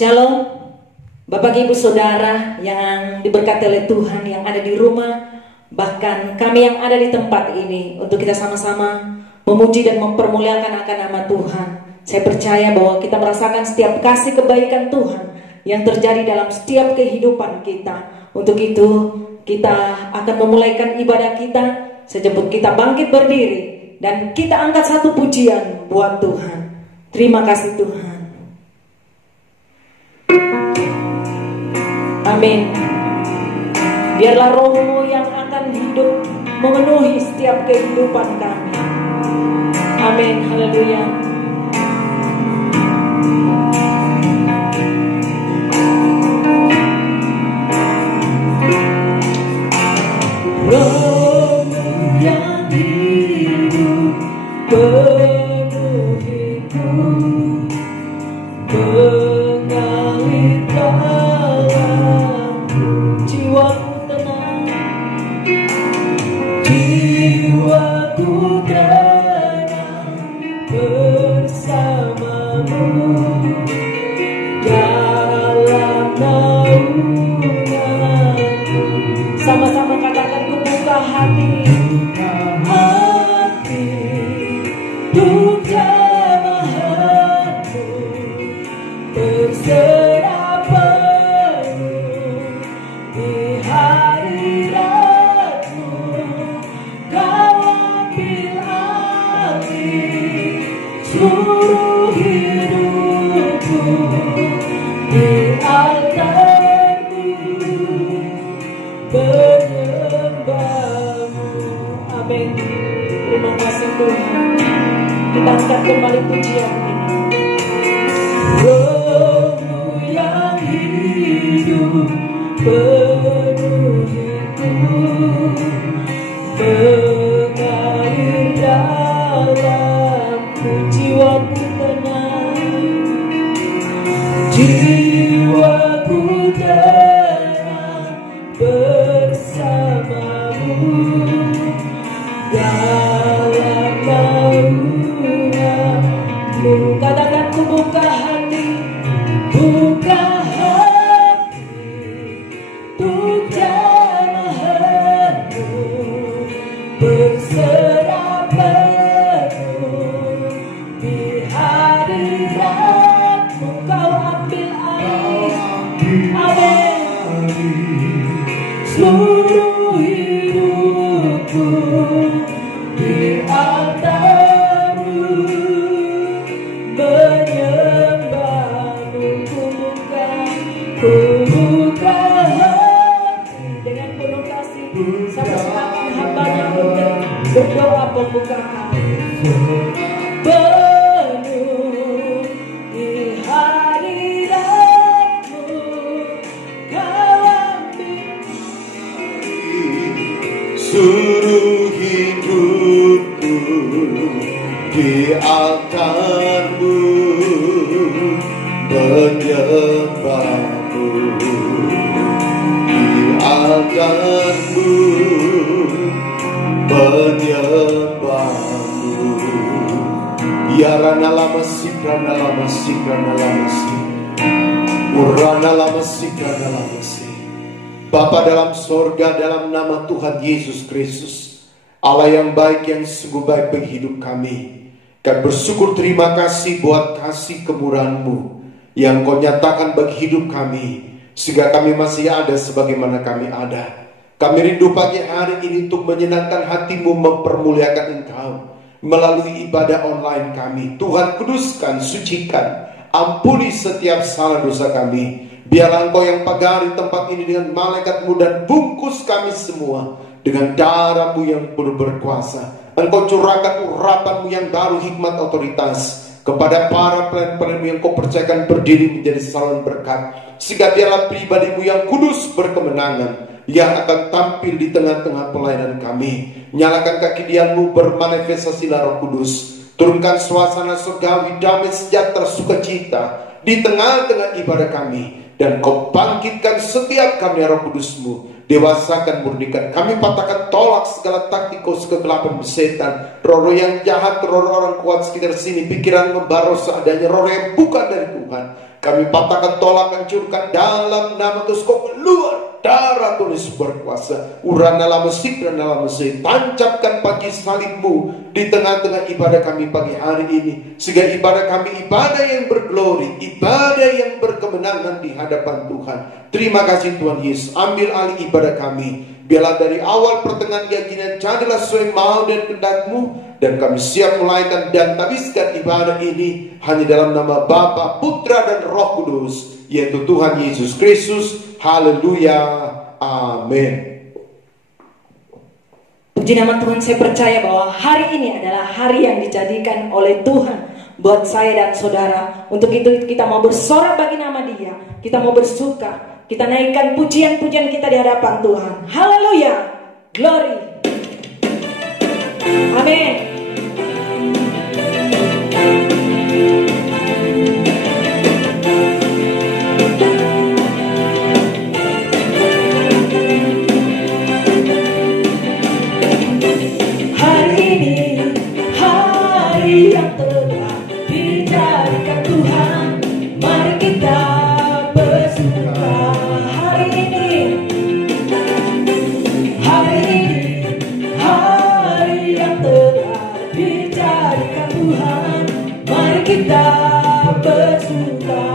Shalom, Bapak Ibu Saudara yang diberkati oleh Tuhan, yang ada di rumah, bahkan kami yang ada di tempat ini, untuk kita sama-sama memuji dan mempermuliakan akan nama Tuhan. Saya percaya bahwa kita merasakan setiap kasih kebaikan Tuhan yang terjadi dalam setiap kehidupan kita. Untuk itu kita akan memulaikan ibadah kita, sejemput kita bangkit berdiri dan kita angkat satu pujian buat Tuhan. Terima kasih Tuhan. Amin. Biarlah roh-Mu yang akan hidup memenuhi setiap kehidupan kami. Amin. Haleluya. Roh-Mu yang hidup penuhiku, mengalir dalamku, jiwaku tenang, jiwaku tenang bersamamu dalam naunganku. Sama-sama katakan, ku buka hati, untuk jamahanmu, berserah penuh di hadirat-Mu. Kau ambil alih seluruh hidupku di altar-Mu, menyembah-Mu. Amin. Terima kasih Tuhan. Kita angkat kembali pujian ini. Roh-Mu yang hidup penuhiku, mengalir dalamku, jiwaku tenang, jiwaku tenang bersamamu dalam naungan-Mu. Katakan, ku buka hati, buka hati untuk jamahan-Mu, berserah penuh di hadirat-Mu. Kau ambil alih, amin, seluruh hidupku di altar-Mu, menyembah-Mu. Ku buka hati dengan penuh kasih, sama-sama hamba-Nya untuk berdoa membuka hati penuh di hadirat-Mu. Kau ambil seluruh hidupku di altar-Mu, menyembah-Mu di altar-Mu, menyembah-Mu. Ya rana lama sikrana lama sikrana lama sik, urana lama sikrana lama sik. Bapa dalam sorga, dalam nama Tuhan Yesus Kristus, Allah yang baik, yang sungguh baik bagi hidup kami, kami bersyukur terima kasih buat kasih kemurahan-Mu yang Kau nyatakan bagi hidup kami, sehingga kami masih ada sebagaimana kami ada. Kami rindu pagi hari ini untuk menyenangkan hati-Mu, mempermuliakan Engkau melalui ibadah online kami. Tuhan, kuduskan, sucikan, ampuni setiap salah dosa kami. Biarlah Engkau yang pagari tempat ini dengan malaikat-Mu dan bungkus kami semua dengan darah-Mu yang penuh berkuasa. Engkau curahkan urapan-Mu yang baru, hikmat, otoritas kepada para pelayan-pelayan yang Kau percayakan berdiri menjadi saluran berkat. Sehingga biarlah pribadi-Mu yang kudus berkemenangan yang akan tampil di tengah-tengah pelayanan kami. Nyalakan kekidian-Mu, bermanifestasilah Roh Kudus. Turunkan suasana surgawi, damai, sejahtera, sukacita di tengah-tengah ibadah kami. Dan Kau bangkitkan setiap kami Roh Kudus-Mu. Dewasakan, murnikan. Kami patahkan, tolak segala taktik kegelapan setan, roh-roh yang jahat, roh-roh orang kuat sekitar sini, pikiran membaros seadanya, roh yang bukan dari Tuhan. Kami patahkan, tolak, hancurkan dalam nama Yesus. Kau keluar, darah tulis berkuasa. Urana lama sikra lama sih. Tancapkan pagi salibmu di tengah-tengah ibadah kami pagi hari ini, sehingga ibadah kami ibadah yang berglori, ibadah yang berkemenangan di hadapan Tuhan. Terima kasih Tuhan Yesus. Ambil alih ibadah kami. Biarlah dari awal pertengahan keyakinan jadilah sesuai mau dan kehendak-Mu, dan kami siap melahirkan dan tabiskan ibadah ini hanya dalam nama Bapa, Putra dan Roh Kudus, yaitu Tuhan Yesus Kristus. Haleluya, amin. Puji nama Tuhan, saya percaya bahwa hari ini adalah hari yang dijadikan oleh Tuhan buat saya dan saudara. Untuk itu kita mau bersorak bagi nama Dia, kita mau bersuka, kita naikkan pujian-pujian kita di hadapan Tuhan. Haleluya, glory, amin. Hari ini hari yang telah dijadikan Tuhan, mari kita bersuka. Hari ini hari yang telah dijadikan Tuhan, mari kita bersuka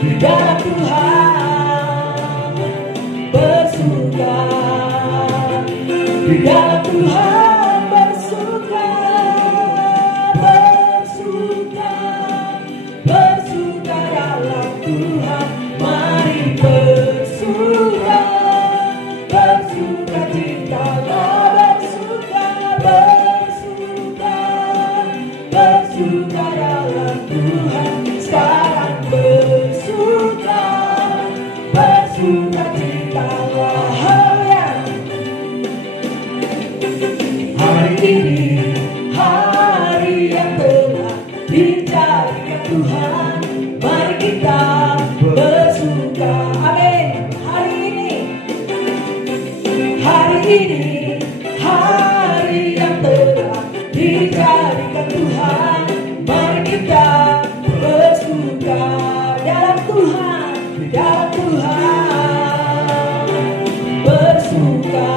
di dalam Tuhan, bersuka di dalam Tuhan, bersuka, bersuka, bersuka dalam Tuhan, mari bersuka, bersuka cintalah, bersuka, bersuka, bersuka dalam Tuhan, sekarang bersuka, bersuka cintalah. Hari ini hari yang telah dijadikan Tuhan, mari kita bersuka. Amin. Hari ini hari yang telah dijadikan Tuhan, mari kita bersuka dalam Tuhan, dalam Tuhan, bersuka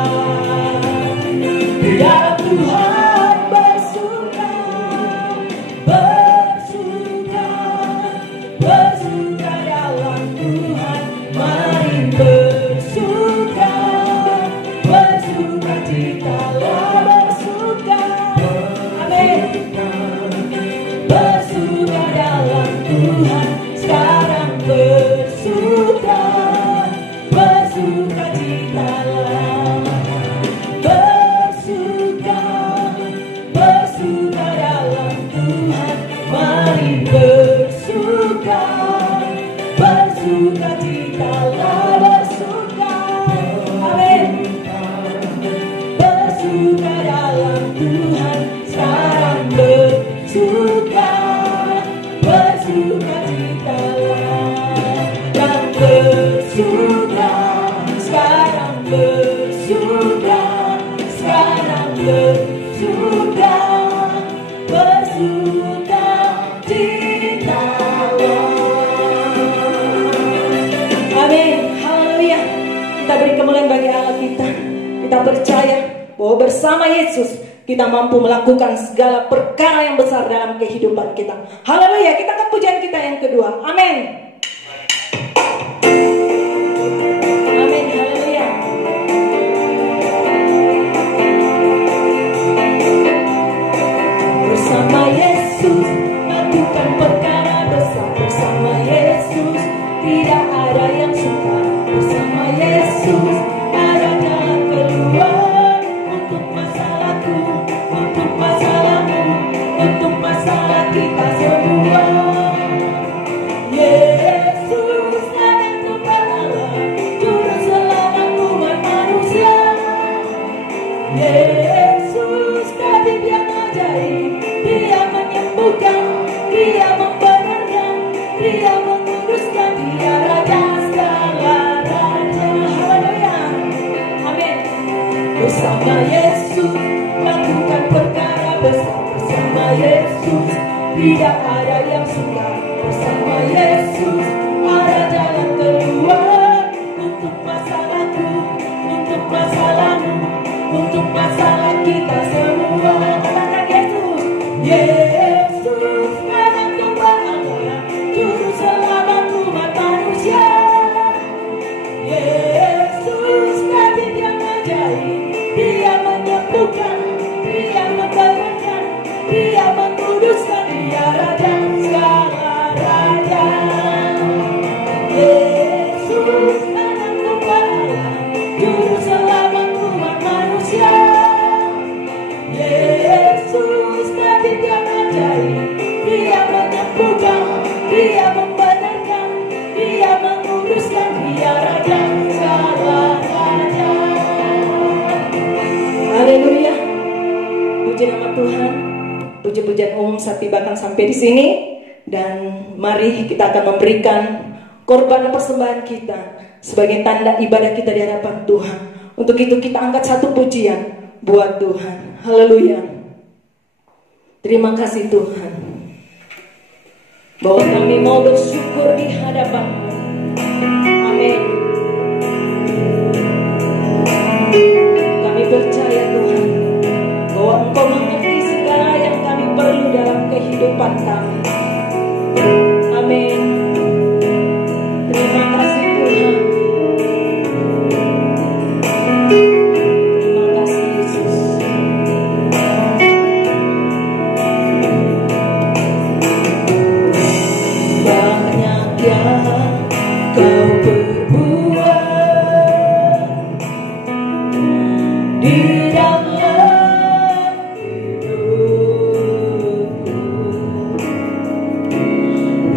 di dalam Tuhan, bersuka, bersuka, bersuka dalam Tuhan, mari bersuka, bersuka cintalah, bersuka, amin, bersuka dalam Tuhan, sekarang bersuka, bersuka cintalah, bersuka, bersuka dalam Tuhan, mari bersuka, bersuka cintalah, bersuka, amin, bersuka dalam Tuhan, sekarang bersuka, bersuka cintalah, dan bersuka, sekarang bersuka, sekarang bersuka, bersuka cintalah. Amin, haleluya. Kita beri kemuliaan bagi Allah kita. Kita percaya bahwa bersama Yesus kita mampu melakukan segala perkara yang besar dalam kehidupan kita. Haleluya. Kita akan pujian kita yang kedua. Amin. Amin, haleluya. Bersama Yesus lakukan perkara besar. Bersama Yesus tidak ada yang sukar. Bersama Yesus ada jalan keluar untuk masalahku, untuk masalahmu, untuk masalah kita semua. Yesus ada kepala, juru selamat umat manusia. Yesus tabib yang ajaib, Dia menyembuhkan, Dia membenarkan, Dia menguruskan, Dia Raja segala raja. Haleluya, amin. Bersama Yesus lakukan perkara besar. Bersama Yesus tidak ada yang sukar. Bersama puji-pujian umum saya tibakan sampai di sini. Dan mari kita akan memberikan korban persembahan kita sebagai tanda ibadah kita di hadapan Tuhan. Untuk itu kita angkat satu pujian buat Tuhan. Haleluya. Terima kasih Tuhan, bahwa kami mau bersyukur di hadapan-Mu. Amin. Kami percaya Tuhan, bahwa Engkau mengerti segala yang kami perlu dalam kehidupan kami. Amin. Terima kasih Tuhan. Terima kasih Yesus. Banyak yang Kau perbuat di dalam hidupku.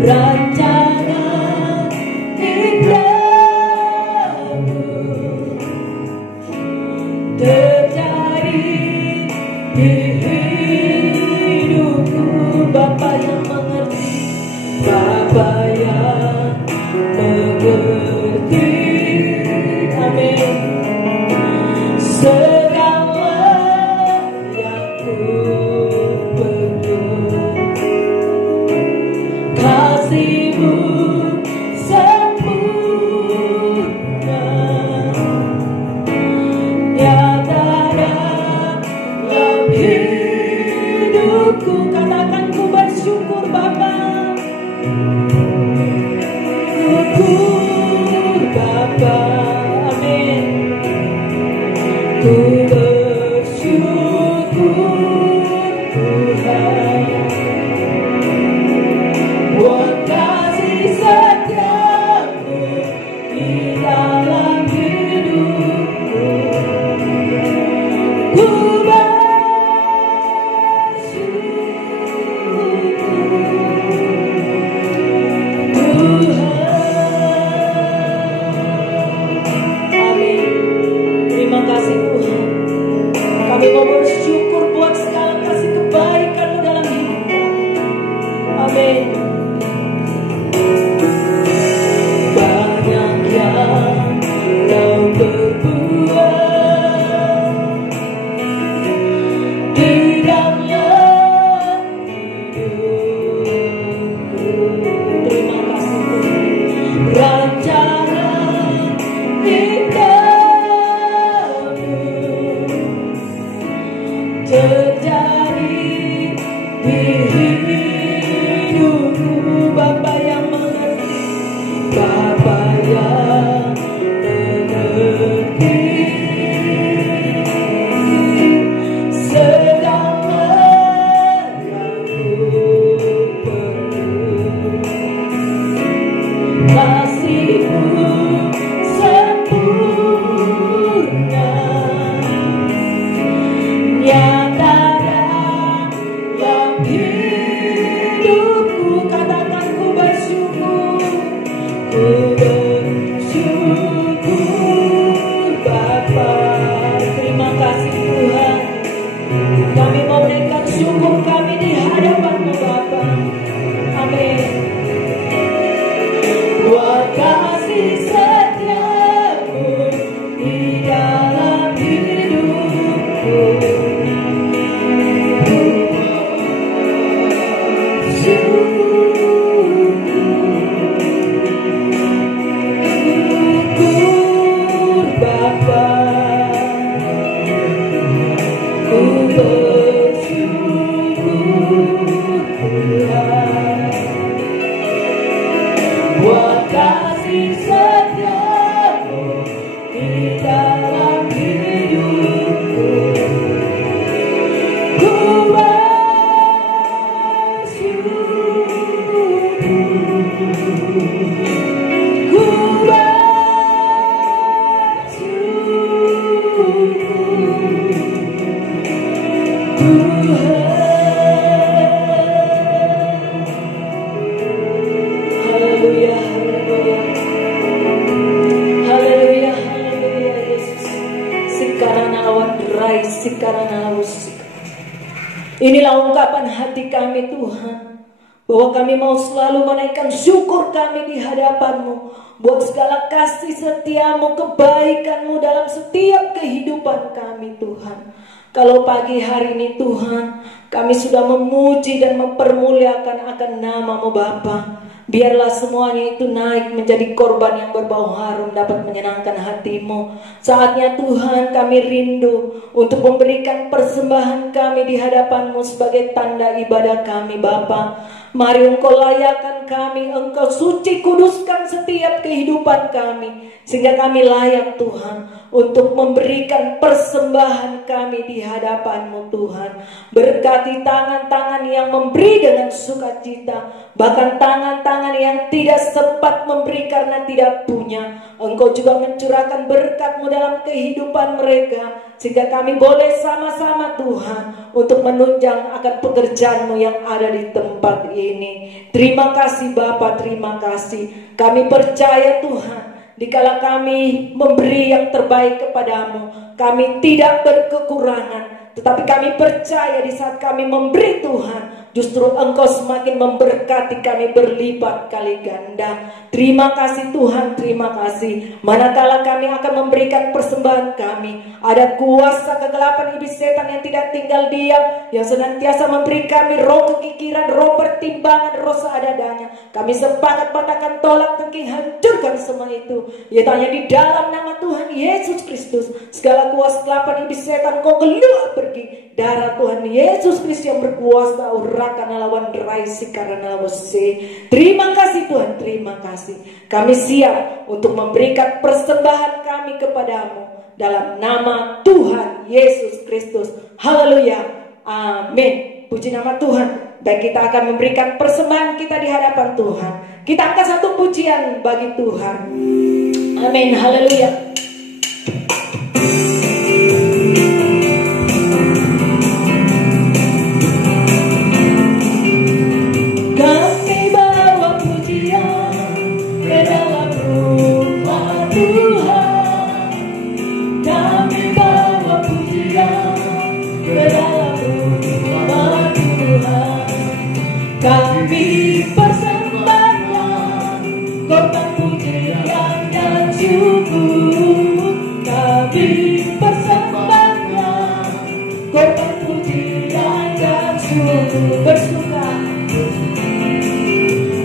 Rancangan indahmu terjadi di hidupku. Bapa yang mengerti, Bapa yang mengerti. Amin. Segala yang ku perlu, kasih-Mu sempurna nyata dalam hidupku. Katakan ku bersyukur Bapa, syukur Bapa. Amin. Ku bersyukur Tuhan buat kasih setia-Mu di dalam hidupku. Ku bersyukur Tuhan. Amin. Terima kasih Tuhan. Kami mau bersyukur buat segala kasih kebaikan-Mu dalam hidup kami. Amin. Banyak yang Kau perbuat di dalam hidupku. Terima kasih Tuhan. Rancangan indahmu terjadi di hidupku. Bapa yang mengerti, Bapa yang mengerti. Segala yang ku perlu, kasih-Mu sempurna nyata dalam hidupku. Katakan ku bersyukur, ku bersyukur Bapa. Terima kasih Tuhan. Kami mau berikan syukur kami di hadapan-Mu Bapa. Amin. Buat kasih setia-Mu di dalam hidupku. Syukur Bapa, ku bersyukur Tuhan buat kasih setia-Mu di dalam hidupku. Ku Haleluya, haleluya, haleluya, haleluya Yesus. Sikarana awan derai, sikarana laus. Inilah ungkapan hati kami Tuhan, bahwa kami mau selalu menaikkan syukur kami di hadapan-Mu buat segala kasih setia-Mu, kebaikan-Mu dalam setiap kehidupan kami Tuhan. Kalau pagi hari ini Tuhan, kami sudah memuji dan mempermuliakan akan nama-Mu Bapa, biarlah semuanya itu naik menjadi korban yang berbau harum, dapat menyenangkan hati-Mu. Saatnya Tuhan, kami rindu untuk memberikan persembahan kami di hadapan-Mu sebagai tanda ibadah kami Bapa. Mari Engkau layakan kami, Engkau suci kuduskan setiap kehidupan kami, sehingga kami layak Tuhan untuk memberikan persembahan kami di hadapan-Mu Tuhan. Berkati tangan-tangan yang memberi dengan sukacita, bahkan tangan-tangan yang tidak sempat memberi karena tidak punya. Engkau juga mencurahkan berkat-Mu dalam kehidupan mereka, sehingga kami boleh sama-sama Tuhan untuk menunjang akan pekerjaan-Mu yang ada di tempat ini. Terima kasih Bapa, terima kasih. Kami percaya Tuhan, dikala kami memberi yang terbaik kepadamu, kami tidak berkekurangan. Tetapi kami percaya di saat kami memberi Tuhan, justru Engkau semakin memberkati kami berlipat kali ganda. Terima kasih Tuhan, terima kasih. Manakala kami akan memberikan persembahan kami, ada kuasa kegelapan iblis setan yang tidak tinggal diam, yang senantiasa memberi kami roh kekikiran, roh pertimbangan, roh seadanya. Kami sepakat patahkan, tolak, tengking, hancurkan semua itu. Ya tanya di dalam nama Tuhan Yesus Kristus, segala kuasa kegelapan iblis setan kau keluar pergi. Darah Tuhan Yesus Kristus yang berkuasa, urakan lawan raisi karena wasi. Terima kasih Tuhan, terima kasih. Kami siap untuk memberikan persembahan kami kepadamu dalam nama Tuhan Yesus Kristus. Haleluya, amin. Puji nama Tuhan. Baik, kita akan memberikan persembahan kita di hadapan Tuhan. Kita angkat satu pujian bagi Tuhan. Amin, haleluya. Kami persembahkan korban pujian dan syukur. Kami persembahkan korban pujian dan syukur.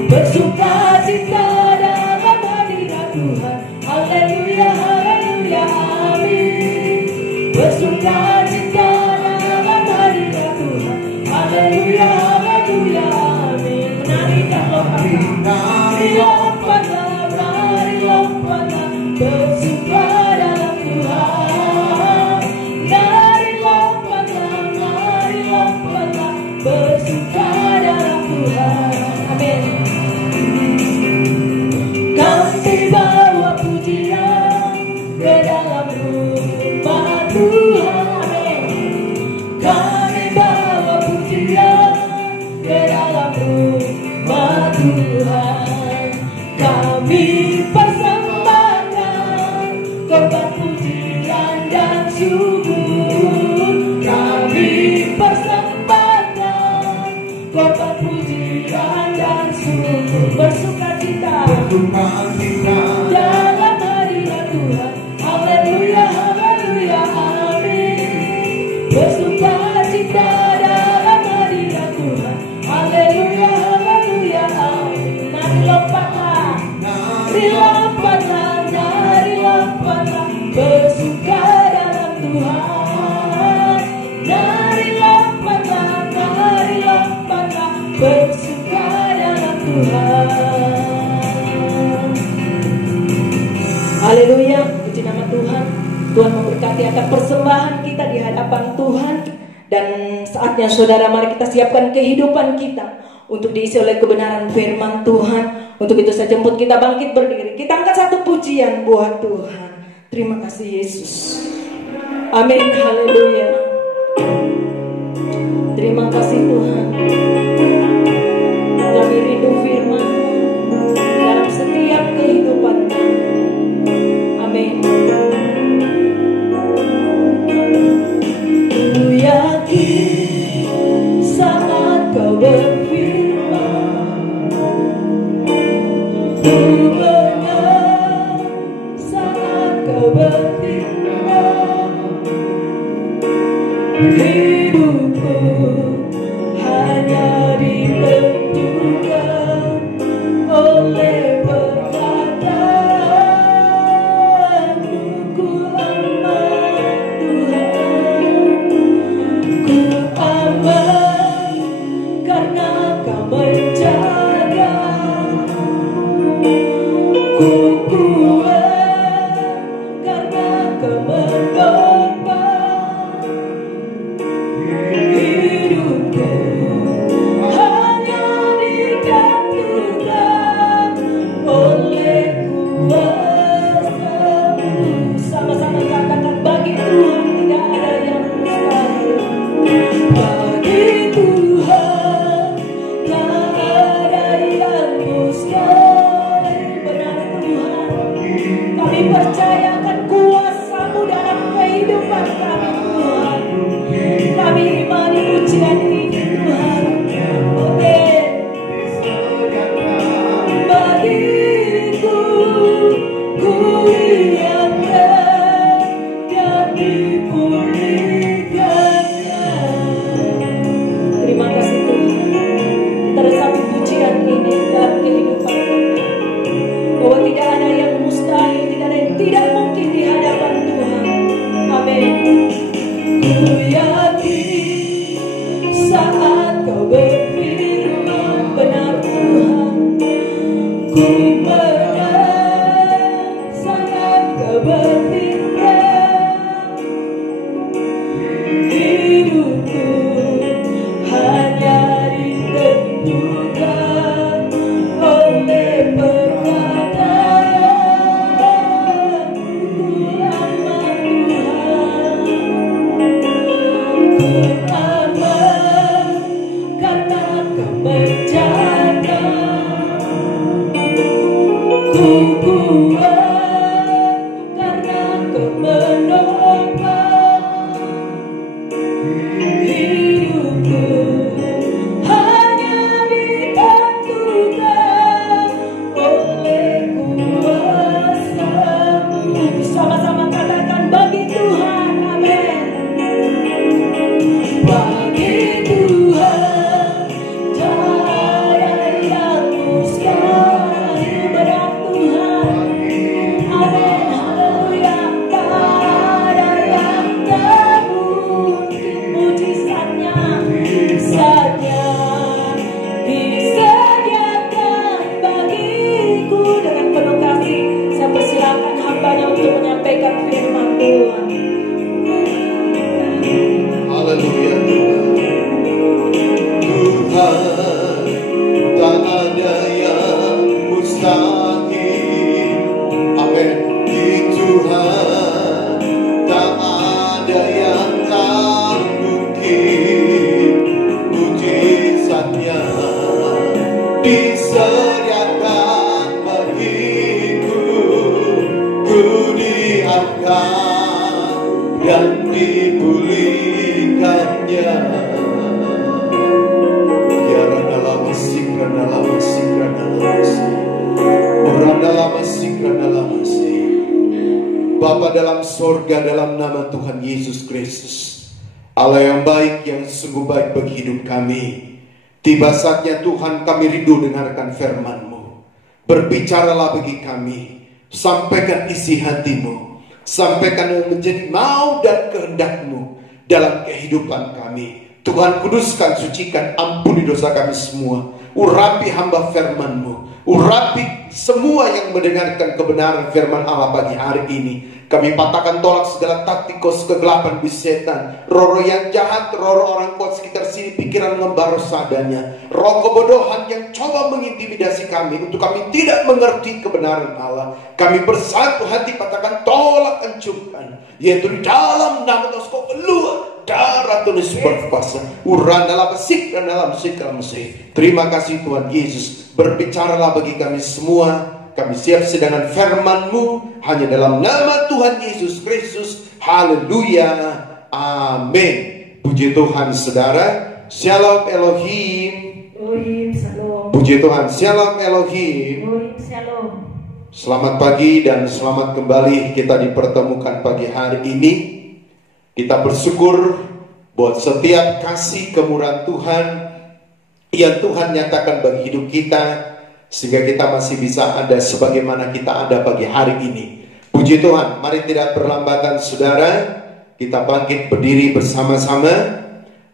Bersuka cita dalam hadirat Tuhan. Haleluya, haleluya, amin. Bersuka cita dalam hadirat Tuhan. Haleluya, haleluya, amin. Mari lompatlah, bersuka dalam Tuhan. Mari lompatlah, bersuka dalam Tuhan. Amin. Kami bawa pujian ke dalam rumah Tuhan. Amin. Kami bawa pujian ke dalam rumah Tuhan. Kami persembahkan korban pujian dan syukur. Kami persembahkan korban pujian dan syukur. Bersuka cita dalam hadirat Tuhan. Haleluya, haleluya, amin. Bersuka cita dalam hadirat Tuhan. Haleluya, haleluya, amin. Mari lompatlah, bersuka dalam Tuhan. Mari lompatlah, bersuka dalam Tuhan. Haleluya, puji nama Tuhan. Tuhan memberkati akan persembahan kita di hadapan Tuhan. Dan saatnya saudara, mari kita siapkan kehidupan kita untuk diisi oleh kebenaran firman Tuhan. Untuk itu saya jemput kita bangkit berdiri. Kita angkat satu pujian buat Tuhan. Terima kasih Yesus. Amin, haleluya. Terima kasih Tuhan. Kami rindu firman-Mu dalam setiap kehidupan kami. Amin. Ku yakin benar saat kau bertindak. Hidupku hanya ditentukan oleh perkataanmu. Ku aman Tuhan, ku aman karena kau menjaga. Ku kuat karena kau menopang hidupku. Hanya ditentukan oleh kuasa-Mu. Sama-sama katakan, bagi Tuhan tidak ada yang mustahil. Bagi Tuhan tak ada yang mustahil. Benar Tuhan, kami percaya akan kuasa-Mu dalam kehidupan kami Tuhan. Kami imani pujian ini Tuhan. Oke. Bagiku ku lihatkan dan dipulihkannya. Terima kasih Tuhan. Kita resapi pujian ini dalam kehidupan kita, bahwa tidak ada yang mustahil, tidak ada yang tidak mungkin di hadapan Tuhan. Amin. Ku yakin saat kau berfirman, benar Tuhan. Ku menang saat kau bertindak. Hidupku hanya ditentukan oleh perkataanmu. Ku aman Tuhan, ku aman karena kau menjaga. Ku kuat karena kau menopang hidupku. Hanya ditentukan oleh kuasa-Mu. Sama-sama katakan, bagi Tuhan. Amin. Bagi Tuhan tak ada yang mustahil. Benar Tuhan. Amin. Haleluya. Tak ada yang tak mungkin. Mujizatnya disediakan bagiku. Dengan penuh kasih saya persilakan hambanya untuk menyampaikan firman Tuhan. Haleluya. Tuhan, tak ada yang mustahil. Amin. Di Tuhan tak ada yang tak mungkin. Mujizatnya disediakan bagiku. Ku diangkat dan dipulihkannya. Ya Rana Masih, Rana Masih, Rana Masih, Rana Masih, Rana Masih. Bapa dalam sorga, dalam nama Tuhan Yesus Kristus, Allah yang baik, yang sungguh baik bagi hidup kami. Tiba saatnya Tuhan, kami rindu dengarkan firman-Mu. Berbicaralah bagi kami, sampaikan isi hati-Mu, sampaikan yang menjadi mau dan kehendak-Mu dalam kehidupan kami. Tuhan, kuduskan, sucikan, ampuni dosa kami semua. Urapi hamba firman-Mu, urapi semua yang mendengarkan kebenaran firman Allah pagi hari ini. Kami patahkan tolak segala taktikos kegelapan bis setan, roh yang jahat, roh orang kuat sekitar sini, pikiran ngebaros sadanya, roh kebodohan yang coba mengintimidasi kami untuk kami tidak mengerti kebenaran Allah. Kami bersatu hati, patahkan tolak, hancurkan, yaitu di dalam nama Tuhan keluar darah tulis berkuasa. Uran dalam mesik dan dalam mesik. Terima kasih Tuhan Yesus, berbicaralah bagi kami semua. Kami siap sedangkan firman-Mu hanya dalam nama Tuhan Yesus Kristus. Haleluya. Amin. Puji Tuhan saudara. Shalom Elohim. Elohim, shalom. Puji Puji Tuhan. Shalom Elohim. Shalom. Selamat pagi dan selamat kembali kita dipertemukan pagi hari ini. Kita bersyukur buat setiap kasih kemurahan Tuhan yang Tuhan nyatakan bagi hidup kita, sehingga kita masih bisa ada sebagaimana kita ada pagi hari ini. Puji Tuhan. Mari tidak berlambatan saudara, kita bangkit berdiri bersama-sama,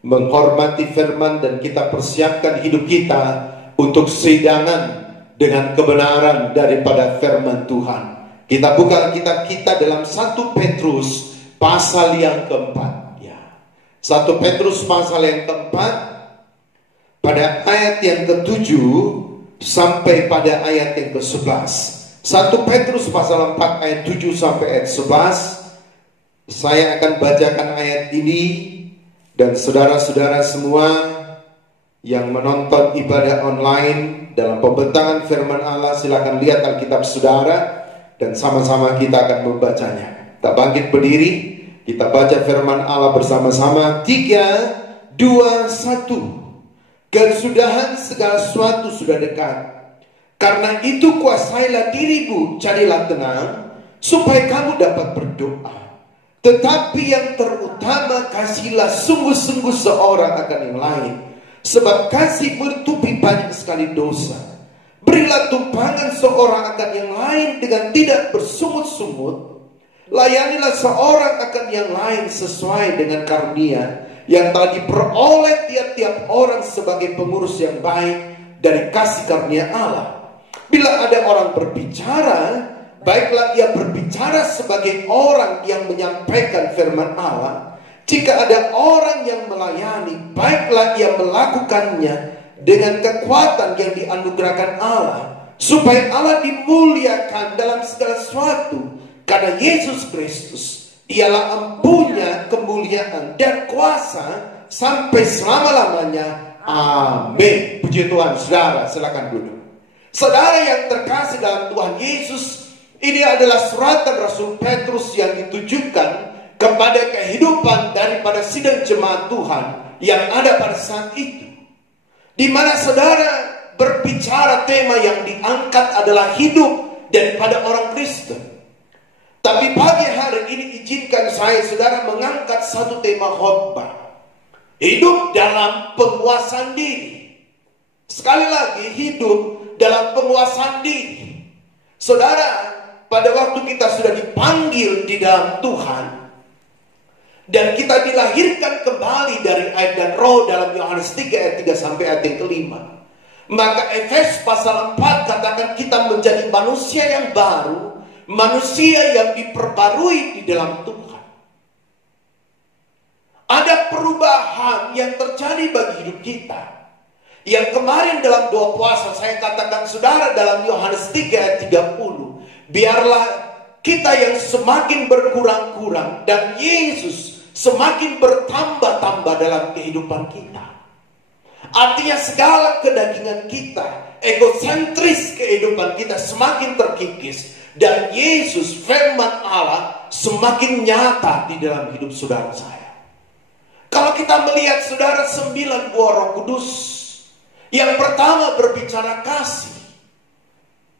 menghormati firman, dan kita persiapkan hidup kita untuk sidangan dengan kebenaran daripada firman Tuhan. Kita buka kitab kita dalam 1 Petrus pasal yang keempat. 1 Petrus pasal yang keempat, pada ayat yang ke-7 sampai pada ayat yang ke-11. 1 Petrus pasal 4 ayat 7 sampai ayat 11. Saya akan bacakan ayat ini, dan saudara-saudara semua yang menonton ibadah online dalam pembentangan firman Allah, silakan lihat Alkitab saudara dan sama-sama kita akan membacanya. Kita bangkit berdiri, kita baca firman Allah bersama-sama. 3, 2, 1. Kesudahan segala sesuatu sudah dekat. Karena itu kuasailah dirimu, jadilah tenang, supaya kamu dapat berdoa. Tetapi yang terutama, kasihlah sungguh-sungguh seorang akan yang lain, sebab kasih menutupi banyak sekali dosa. Berilah tumpangan seorang akan yang lain dengan tidak bersungut-sungut. Layanilah seorang akan yang lain sesuai dengan karunia yang telah diperoleh tiap-tiap orang sebagai pengurus yang baik dari kasih karunia Allah. Bila ada orang berbicara, baiklah ia berbicara sebagai orang yang menyampaikan firman Allah. Jika ada orang yang melayani, baiklah ia melakukannya dengan kekuatan yang dianugerahkan Allah, supaya Allah dimuliakan dalam segala sesuatu. Karena Yesus Kristus ialah empunya kemuliaan dan kuasa sampai selama-lamanya. Amin. Puji Tuhan. Saudara, silakan duduk. Saudara yang terkasih dalam Tuhan Yesus, ini adalah suratan Rasul Petrus yang ditujukan kepada kehidupan daripada sidang jemaat Tuhan yang ada pada saat itu, di mana saudara berbicara tema yang diangkat adalah hidup daripada orang Kristen. Tapi pagi hari ini izinkan saya saudara mengangkat satu tema khotbah, hidup dalam penguasaan diri. Sekali lagi, hidup dalam penguasaan diri. Saudara, pada waktu kita sudah dipanggil di dalam Tuhan dan kita dilahirkan kembali dari air dan roh dalam Yohanes 3 ayat 3 sampai ayat yang ke-5, maka Efesus pasal 4 katakan kita menjadi manusia yang baru, manusia yang diperbarui di dalam Tuhan. Ada perubahan yang terjadi bagi hidup kita. Yang kemarin dalam doa puasa saya katakan saudara dalam Yohanes 3 ayat 30, biarlah kita yang semakin berkurang-kurang dan Yesus semakin bertambah-tambah dalam kehidupan kita. Artinya segala kedagingan kita, egosentris kehidupan kita semakin terkikis, dan Yesus firman Allah semakin nyata di dalam hidup saudara saya. Kalau kita melihat saudara 9 buah Roh Kudus, yang pertama berbicara kasih.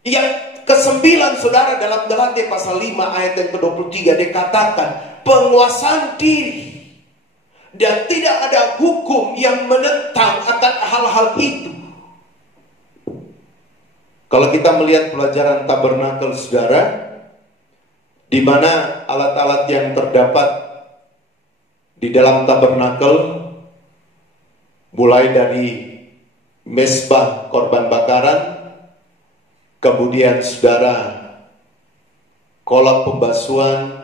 Yang ke-9 saudara dalam Galatia pasal 5 ayat yang ke-23 dikatakan penguasaan diri. Dan tidak ada hukum yang menentang akan hal-hal itu. Kalau kita melihat pelajaran tabernakel saudara, di mana alat-alat yang terdapat di dalam tabernakel, mulai dari mezbah korban bakaran, kemudian saudara kolak pembasuhan,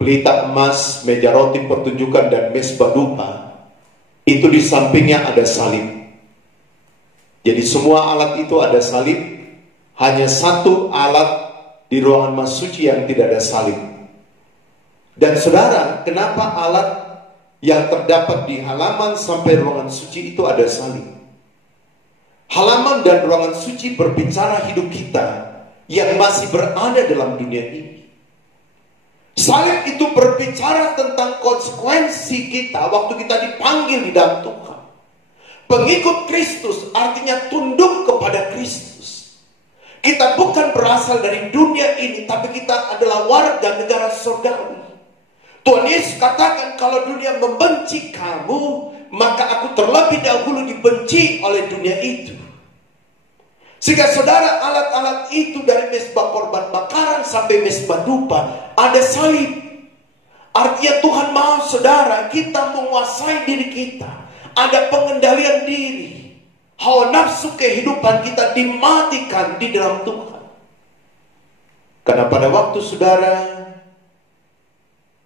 pelita emas, meja roti pertunjukan, dan mezbah dupa, itu di sampingnya ada salib. Jadi semua alat itu ada salib. Hanya satu alat di ruangan mas suci yang tidak ada salib. Dan saudara, kenapa alat yang terdapat di halaman sampai ruangan suci itu ada salib? Halaman dan ruangan suci berbicara hidup kita yang masih berada dalam dunia ini. Salib itu berbicara tentang konsekuensi kita waktu kita dipanggil di dalam Tuhan. Pengikut Kristus artinya tunduk kepada Kristus. Kita bukan berasal dari dunia ini, tapi kita adalah warga negara surgawi. Tuhan Yesus katakan, kalau dunia membenci kamu, maka aku terlebih dahulu dibenci oleh dunia itu. Sehingga saudara, alat-alat itu dari mezbah korban bakaran sampai mezbah dupa ada salib. Artinya Tuhan mau saudara kita menguasai diri kita. Ada pengendalian diri. Hawa nafsu kehidupan kita dimatikan di dalam Tuhan. Karena pada waktu saudara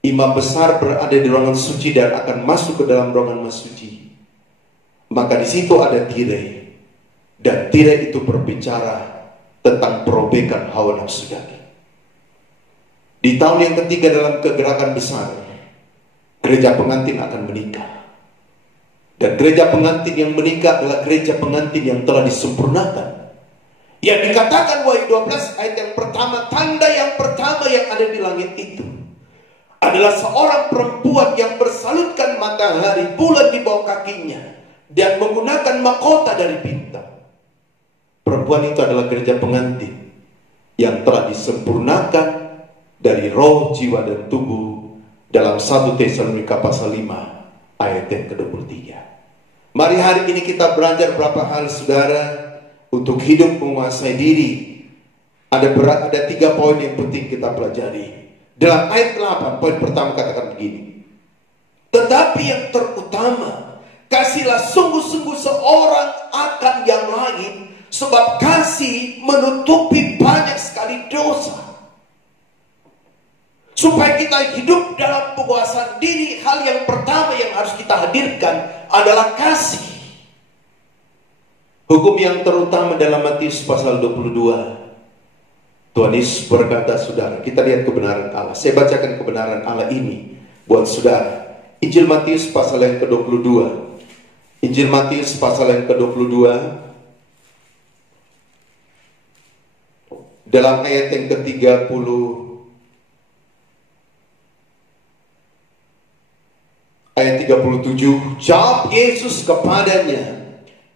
imam besar berada di ruangan suci dan akan masuk ke dalam ruangan suci, maka di situ ada tirai. Dan tirai itu berbicara tentang perobekan hawa nafsu daging. Di tahun yang ketiga dalam kegerakan besar, gereja pengantin akan menikah. Dan gereja pengantin yang menikah adalah gereja pengantin yang telah disempurnakan. Yang dikatakan Wahyu 12 ayat yang pertama, tanda yang pertama yang ada di langit itu adalah seorang perempuan yang bersalutkan matahari, bulan di bawah kakinya, dan menggunakan mahkota dari bintang. Perempuan itu adalah gereja pengantin yang telah disempurnakan dari roh, jiwa, dan tubuh dalam 1 Tesalonika pasal 5 ayat yang ke-23. Mari hari ini kita belajar beberapa hal saudara untuk hidup menguasai diri. Ada 3 poin yang penting kita pelajari. Dalam ayat 8, poin pertama katakan begini. Tetapi yang terutama, kasihlah sungguh-sungguh seorang akan yang lain, sebab kasih menutupi banyak sekali dosa. Supaya kita hidup dalam penguasaan diri, hal yang pertama yang harus kita hadirkan adalah kasih. Hukum yang terutama dalam Matius pasal 22. Tuhan Yesus berkata, saudara, kita lihat kebenaran Allah. Saya bacakan kebenaran Allah ini buat saudara. Injil Matius pasal yang ke-22. Injil Matius pasal yang ke-22. Dalam ayat yang ke-30, ayat 37, jawab Yesus kepadanya,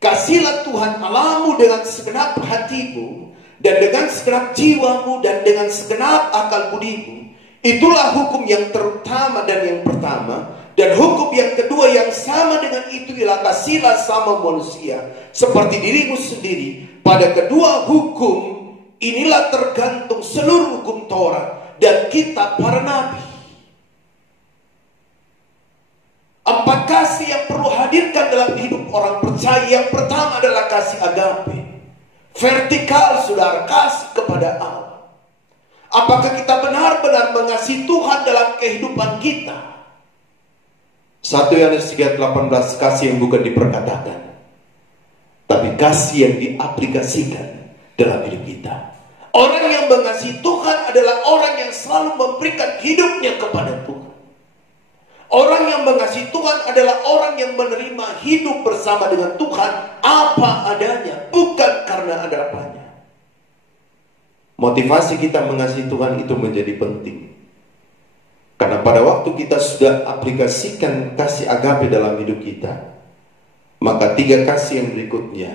kasihlah Tuhan Allahmu dengan segenap hatimu, dan dengan segenap jiwamu, dan dengan segenap akal budimu. Itulah hukum yang terutama dan yang pertama. Dan hukum yang kedua yang sama dengan itu ialah kasihlah sama manusia seperti dirimu sendiri. Pada kedua hukum inilah tergantung seluruh hukum Taurat dan kitab para nabi. 4 kasih yang perlu hadirkan dalam hidup orang percaya. Yang pertama adalah kasih agape. Vertikal saudara, kasih kepada Allah. Apakah kita benar-benar mengasihi Tuhan dalam kehidupan kita? 1 Yohanes 3:18, kasih yang bukan diperkatakan, tapi kasih yang diaplikasikan dalam hidup kita. Orang yang mengasihi Tuhan adalah orang yang selalu memberikan hidupnya kepada Tuhan. Orang yang mengasihi Tuhan adalah orang yang menerima hidup bersama dengan Tuhan apa adanya, bukan karena ada apanya. Motivasi kita mengasihi Tuhan itu menjadi penting. Karena pada waktu kita sudah aplikasikan kasih agape dalam hidup kita, maka 3 kasih yang berikutnya,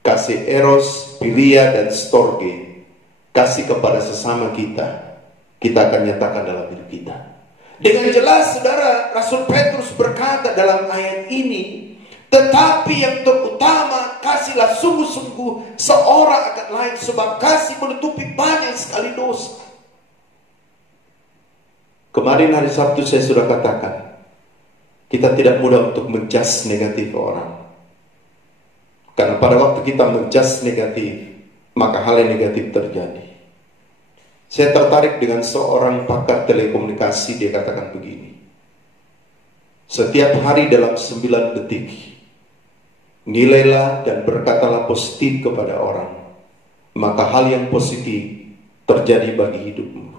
kasih eros, philia, dan storge, kasih kepada sesama kita, kita akan nyatakan dalam hidup kita. Dengan jelas saudara, Rasul Petrus berkata dalam ayat ini, tetapi yang terutama kasihlah sungguh-sungguh seorang akan lain, sebab kasih menutupi banyak sekali dosa. Kemarin hari Sabtu saya sudah katakan, kita tidak mudah untuk menjudge negatif orang. Karena pada waktu kita menjudge negatif, maka hal yang negatif terjadi. Saya tertarik dengan seorang pakar telekomunikasi, dia katakan begini. Setiap hari dalam 9 detik, nilailah dan berkatalah positif kepada orang, maka hal yang positif terjadi bagi hidupmu.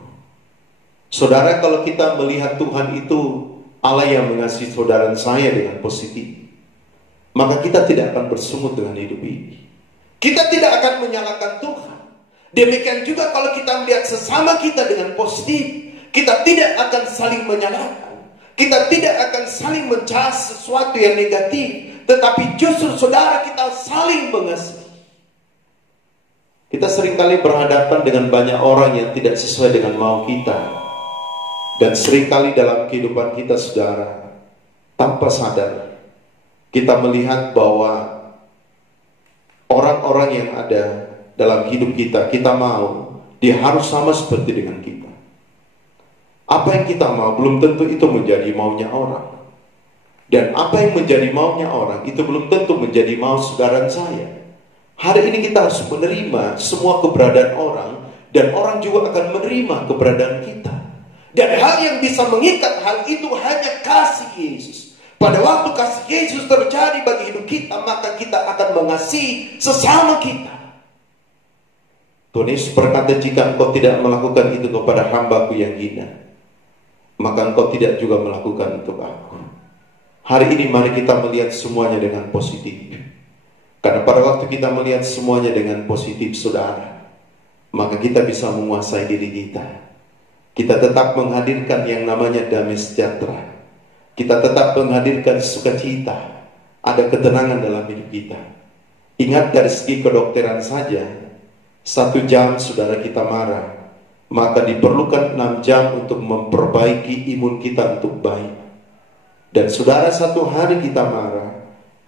Saudara, kalau kita melihat Tuhan itu Allah yang mengasihi saudara saya dengan positif, maka kita tidak akan bersungut dengan hidup ini. Kita tidak akan menyalahkan Tuhan. Demikian juga kalau kita melihat sesama kita dengan positif, kita tidak akan saling menyalahkan. Kita tidak akan saling mencari sesuatu yang negatif, tetapi justru saudara kita saling mengasihi. Kita seringkali berhadapan dengan banyak orang yang tidak sesuai dengan mau kita. Dan seringkali dalam kehidupan kita, saudara, tanpa sadar, kita melihat bahwa orang-orang yang ada dalam hidup kita, kita mau dia harus sama seperti dengan kita. Apa yang kita mau belum tentu itu menjadi maunya orang. Dan apa yang menjadi maunya orang itu belum tentu menjadi mau saudara dan saya. Hari ini kita harus menerima semua keberadaan orang, dan orang juga akan menerima keberadaan kita. Dan hal yang bisa mengikat hal itu hanya kasih Yesus. Pada waktu kasih Yesus terjadi bagi hidup kita, maka kita akan mengasihi sesama kita. Tuhan Yesus berkata, jika engkau tidak melakukan itu kepada hambaku yang hina, maka engkau tidak juga melakukan untuk aku. Hari ini mari kita melihat semuanya dengan positif. Karena pada waktu kita melihat semuanya dengan positif, saudara, maka kita bisa menguasai diri kita. Kita tetap menghadirkan yang namanya damai sejahtera. Kita tetap menghadirkan sukacita. Ada ketenangan dalam hidup kita. Ingat, dari segi kedokteran saja, 1 jam saudara kita marah, maka diperlukan 6 jam untuk memperbaiki imun kita untuk baik. Dan saudara, 1 hari kita marah,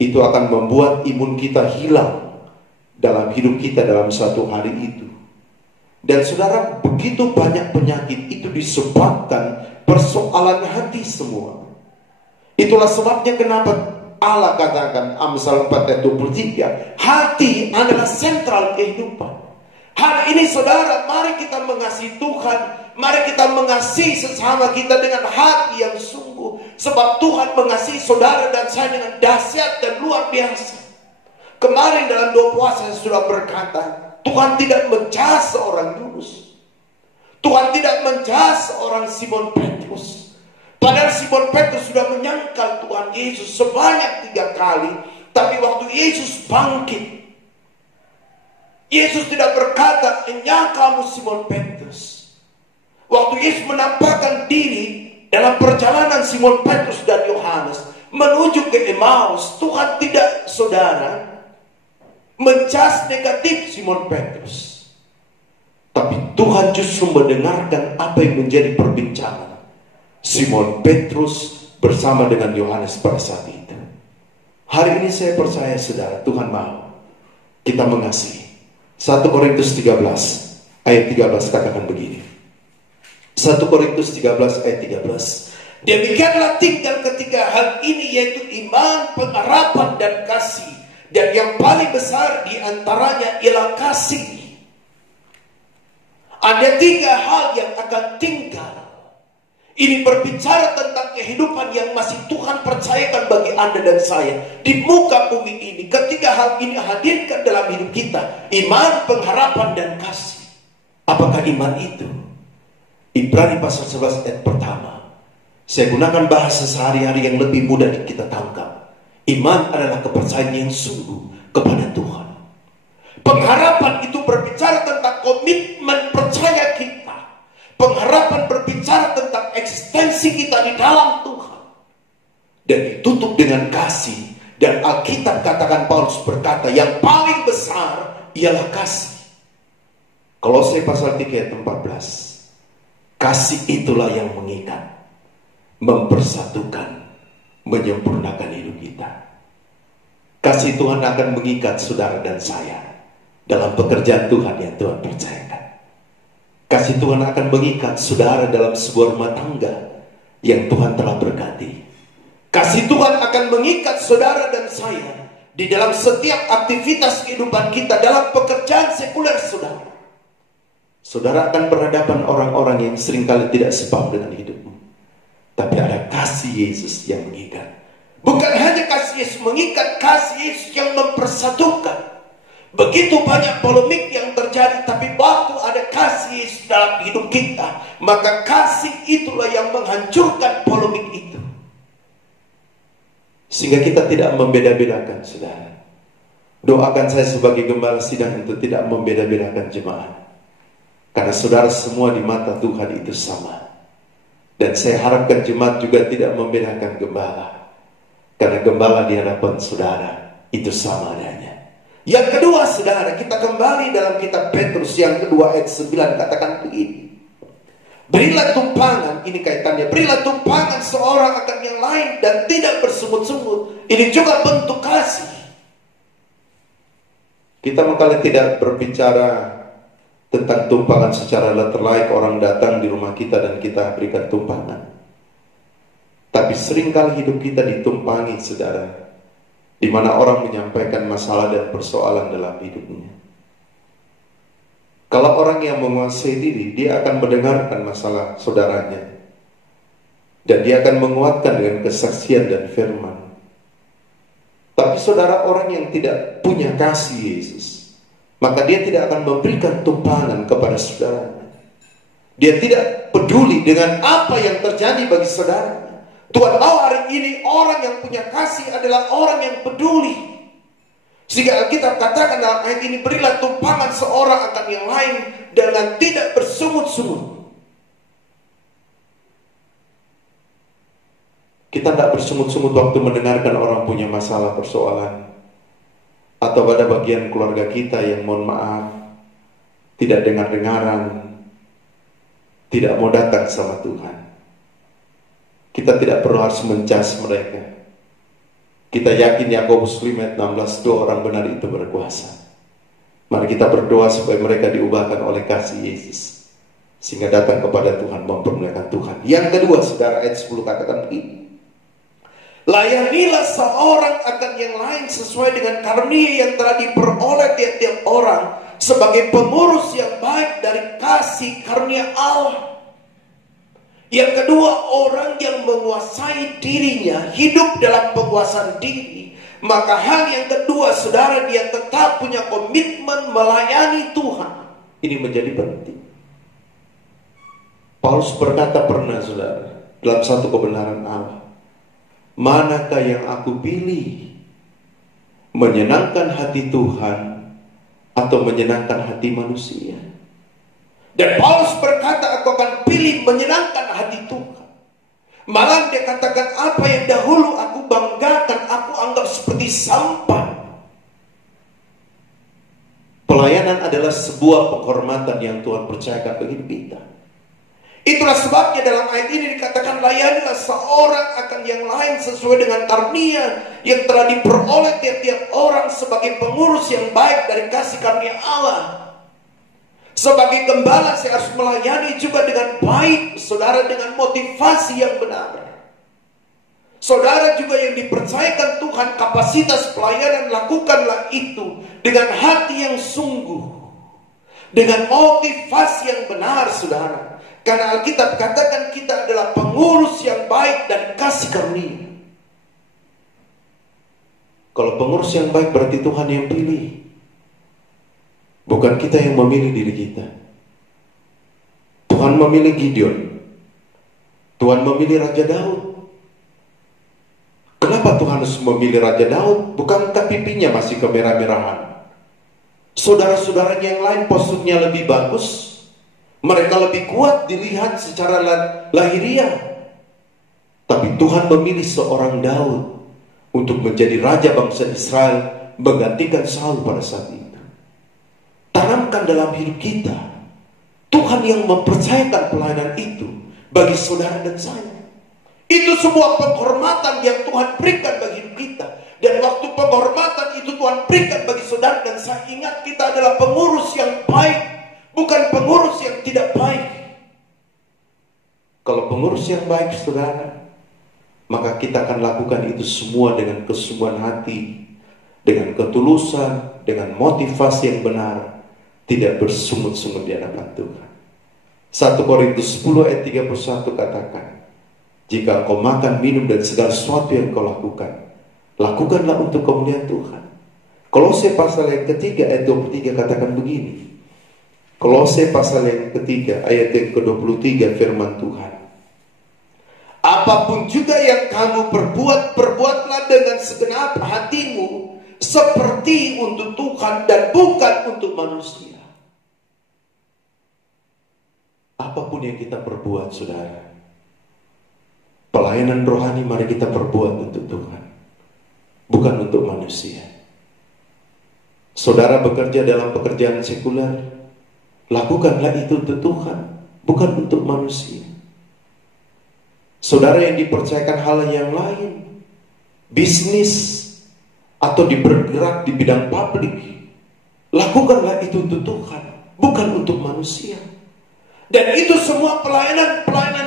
itu akan membuat imun kita hilang dalam hidup kita dalam 1 hari itu. Dan saudara, begitu banyak penyakit itu disebabkan persoalan hati semua. Itulah sebabnya kenapa Allah katakan Amsal 4 ayat 23, hati adalah sentral kehidupan. Hari ini saudara, mari kita mengasihi Tuhan, mari kita mengasihi sesama kita dengan hati yang sungguh. Sebab Tuhan mengasihi saudara dan saya dengan dahsyat dan luar biasa. Kemarin dalam doa puasa saya sudah berkata, Tuhan tidak menjahit seorang Yunus. Tuhan tidak menjahit seorang Simon Petrus. Padahal Simon Petrus sudah menyangkal Tuhan Yesus sebanyak 3 kali. Tapi waktu Yesus bangkit, Yesus tidak berkata, "Enya kamu Simon Petrus." Waktu Yesus menampakkan diri dalam perjalanan Simon Petrus dan Yohanes menuju ke Emmaus, Tuhan tidak, saudara, menjudge negatif Simon Petrus. Tapi Tuhan justru mendengarkan apa yang menjadi perbincangan Simon Petrus bersama dengan Yohanes pada saat itu. Hari ini saya percaya, saudara, Tuhan mau kita mengasihi. 1 Korintus 13 ayat 13 katakan begini. 1 Korintus 13 ayat 13. Demikianlah tinggal ketiga hal ini, yaitu iman, pengharapan, dan kasih. Dan yang paling besar di antaranya ialah kasih. Ada 3 hal yang akan tinggal. Ini berbicara tentang kehidupan yang masih Tuhan percayakan bagi Anda dan saya di muka bumi ini. Ketiga hal ini hadirkan dalam hidup kita: iman, pengharapan, dan kasih. Apakah iman itu? Ibrani pasal 11 ayat pertama. Saya gunakan bahasa sehari-hari yang lebih mudah kita tangkap. Iman adalah kepercayaan yang sungguh kepada Tuhan. Pengharapan itu berbicara tentang komitmen percaya kita. Pengharapan berbicara tentang eksistensi kita di dalam Tuhan. Dan ditutup dengan kasih. Dan Alkitab katakan, Paulus berkata, yang paling besar ialah kasih. Kolose pasal 3 ayat 14. Kasih itulah yang mengikat, mempersatukan, menyempurnakan hidup kita. Kasih Tuhan akan mengikat saudara dan saya dalam pekerjaan Tuhan yang Tuhan percayakan. Kasih Tuhan akan mengikat saudara dalam sebuah rumah tangga yang Tuhan telah berkati. Kasih Tuhan akan mengikat saudara dan saya di dalam setiap aktivitas kehidupan kita, dalam pekerjaan sekuler saudara. Saudara akan berhadapan orang-orang yang seringkali tidak sebab dengan hidupmu. Tapi ada kasih Yesus yang mengikat. Bukan hanya kasih Yesus mengikat, kasih Yesus yang mempersatukan. Begitu banyak polemik yang terjadi, tapi waktu ada kasih Yesus dalam hidup kita, maka kasih itulah yang menghancurkan polemik itu. Sehingga kita tidak membeda-bedakan, saudara. Doakan saya sebagai gembala sidang itu tidak membeda-bedakan jemaat. Karena saudara semua di mata Tuhan itu sama. Dan saya harapkan jemaat juga tidak membedakan gembala. Karena gembala di hadapan saudara itu sama adanya. Yang kedua saudara, kita kembali dalam kitab Petrus yang kedua ayat 9 katakan begini. Berilah tumpangan, ini kaitannya, berilah tumpangan seorang akan yang lain dan tidak bersungut-sungut. Ini juga bentuk kasih. Kita makanya tidak berbicara tentang tumpangan secara letterlike, orang datang di rumah kita dan kita berikan tumpangan. Tapi seringkali hidup kita ditumpangi saudara, di mana orang menyampaikan masalah dan persoalan dalam hidupnya. Kalau orang yang menguasai diri, dia akan mendengarkan masalah saudaranya. Dan dia akan menguatkan dengan kesaksian dan firman. Tapi saudara, orang yang tidak punya kasih Yesus, maka dia tidak akan memberikan tumpangan kepada saudaranya. Dia tidak peduli dengan apa yang terjadi bagi saudaranya. Tuhan tahu hari ini orang yang punya kasih adalah orang yang peduli. Sehingga Alkitab katakan dalam ayat ini, berilah tumpangan seorang akan yang lain dengan tidak bersungut-sungut. Kita tidak bersungut-sungut waktu mendengarkan orang punya masalah persoalan. Atau pada bagian keluarga kita yang mohon maaf, tidak dengar-dengaran, tidak mau datang sama Tuhan. Kita tidak perlu harus mencas mereka. Kita yakin Yakobus 5 ayat 16, dua orang benar itu berkuasa. Mari kita berdoa supaya mereka diubahkan oleh kasih Yesus, sehingga datang kepada Tuhan, mempermuliakan Tuhan. Yang kedua saudara, ayat 10 katakan begini. Layanilah seorang akan yang lain sesuai dengan karunia yang telah diperoleh tiap-tiap orang, sebagai pengurus yang baik dari kasih karunia Allah. Yang kedua, orang yang menguasai dirinya, hidup dalam penguasaan diri, maka hal yang kedua saudara, dia tetap punya komitmen melayani Tuhan. Ini menjadi penting. Paulus berkata pernah saudara, dalam satu kebenaran Allah, manakah yang aku pilih, menyenangkan hati Tuhan atau menyenangkan hati manusia? Dan Paulus berkata, aku akan pilih menyenangkan hati Tuhan. Malah dia katakan, apa yang dahulu aku banggakan, aku anggap seperti sampah. Pelayanan adalah sebuah penghormatan yang Tuhan percayakan bagi kita. Itulah sebabnya dalam ayat ini dikatakan, layanilah seorang akan yang lain sesuai dengan karunia yang telah diperoleh tiap-tiap orang, sebagai pengurus yang baik dari kasih karunia Allah. Sebagai gembala saya harus melayani juga dengan baik, saudara, dengan motivasi yang benar. Saudara juga yang dipercayakan Tuhan kapasitas pelayanan, lakukanlah itu dengan hati yang sungguh, dengan motivasi yang benar saudara. Karena Alkitab katakan kita adalah pengurus yang baik dan kasih karunia. Kalau pengurus yang baik berarti Tuhan yang pilih. Bukan kita yang memilih diri kita. Tuhan memilih Gideon. Tuhan memilih Raja Daud. Kenapa Tuhan harus memilih Raja Daud? Bukankah pipinya masih kemerah-merahan? Saudara-saudaranya yang lain posturnya lebih bagus. Mereka lebih kuat dilihat secara lahiriah. Tapi Tuhan memilih seorang Daud untuk menjadi Raja bangsa Israel, menggantikan Saul pada saat itu. Tanamkan dalam hidup kita, Tuhan yang mempercayakan pelayanan itu bagi saudara dan saya. Itu sebuah penghormatan yang Tuhan berikan bagi hidup kita. Dan waktu penghormatan itu Tuhan berikan bagi saudara dan saya, ingat kita adalah pengurus yang baik, bukan pengurus yang tidak baik. Kalau pengurus yang baik saudara, maka kita akan lakukan itu semua dengan kesungguhan hati, dengan ketulusan, dengan motivasi yang benar, tidak bersungut-sungut di hadapan Tuhan. 1 Korintus 10 ayat 31 katakan, jika engkau makan, minum dan segala sesuatu yang kau lakukan, lakukanlah untuk kemuliaan Tuhan. Kolose pasal yang ketiga ayat 23 katakan begini. Kolose pasal yang ketiga ayat yang ke-23 firman Tuhan. Apapun juga yang kamu perbuat, perbuatlah dengan segenap hatimu, seperti untuk Tuhan dan bukan untuk manusia. Apapun yang kita perbuat saudara, pelayanan rohani mari kita perbuat untuk Tuhan. bukan untuk manusia. Saudara bekerja dalam pekerjaan sekuler, lakukanlah itu untuk Tuhan, bukan untuk manusia. Saudara yang dipercayakan hal yang lain, bisnis, atau bergerak di bidang publik, lakukanlah itu untuk Tuhan, bukan untuk manusia. Dan itu semua pelayanan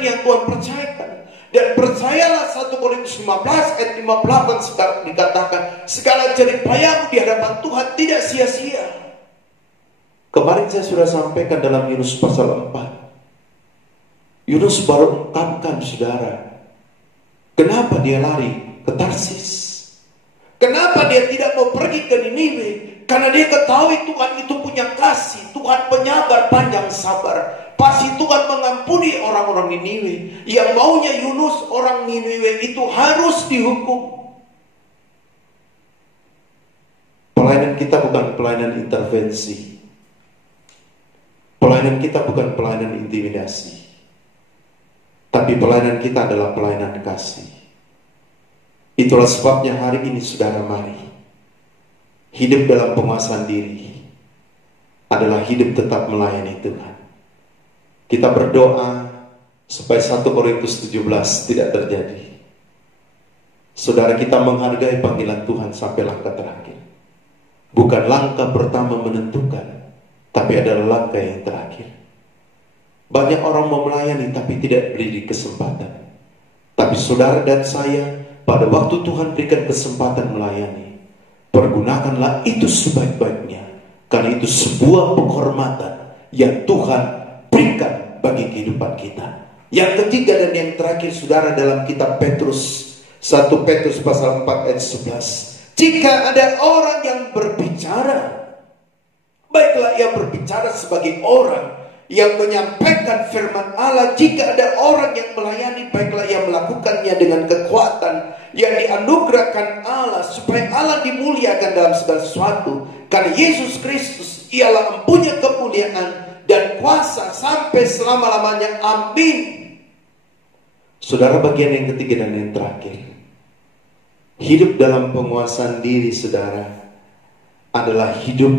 yang Tuhan percayakan. Dan percayalah 1 Korintus 15 ayat 58 dikatakan, segala jerih payahmu di hadapan Tuhan tidak sia-sia. Kemarin saya sudah sampaikan dalam Yunus pasal 4. Yunus baru ungkapkan, saudara, kenapa dia lari ke Tarsis. Kenapa dia tidak mau pergi ke Niniwe? Karena dia ketahui Tuhan itu punya kasih, Tuhan penyabar, panjang sabar. Pasti Tuhan mengampuni orang-orang Niniwe. Yang maunya Yunus, orang Niniwe itu harus dihukum. Pelayanan kita bukan pelayanan intervensi. Pelayanan kita bukan pelayanan intimidasi. Tapi pelayanan kita adalah pelayanan kasih. Itulah sebabnya hari ini, saudara, mari hidup dalam penguasaan diri adalah hidup tetap melayani Tuhan. Kita berdoa supaya 1 Korintus 17 tidak terjadi. Saudara, kita menghargai panggilan Tuhan sampai langkah terakhir. Bukan langkah pertama menentukan, tapi adalah langkah yang terakhir. Banyak orang mau melayani tapi tidak beri kesempatan. Tapi saudara dan saya, pada waktu Tuhan berikan kesempatan melayani, pergunakanlah itu sebaik-baiknya. Karena itu sebuah penghormatan yang Tuhan berikan bagi kehidupan kita. Yang ketiga dan yang terakhir, saudara, dalam kitab Petrus, 1 Petrus pasal 4 ayat 11. Jika ada orang yang berbicara, baiklah ia berbicara sebagai orang yang menyampaikan firman Allah. Jika ada orang yang melayani, baiklah ia melakukannya dengan kekuatan yang dianugerahkan Allah, supaya Allah dimuliakan dalam segala sesuatu. Karena Yesus Kristus ialah empunya kemuliaan dan kuasa sampai selama-lamanya. Amin. Saudara, bagian yang ketiga dan yang terakhir, hidup dalam penguasaan diri, saudara, adalah hidup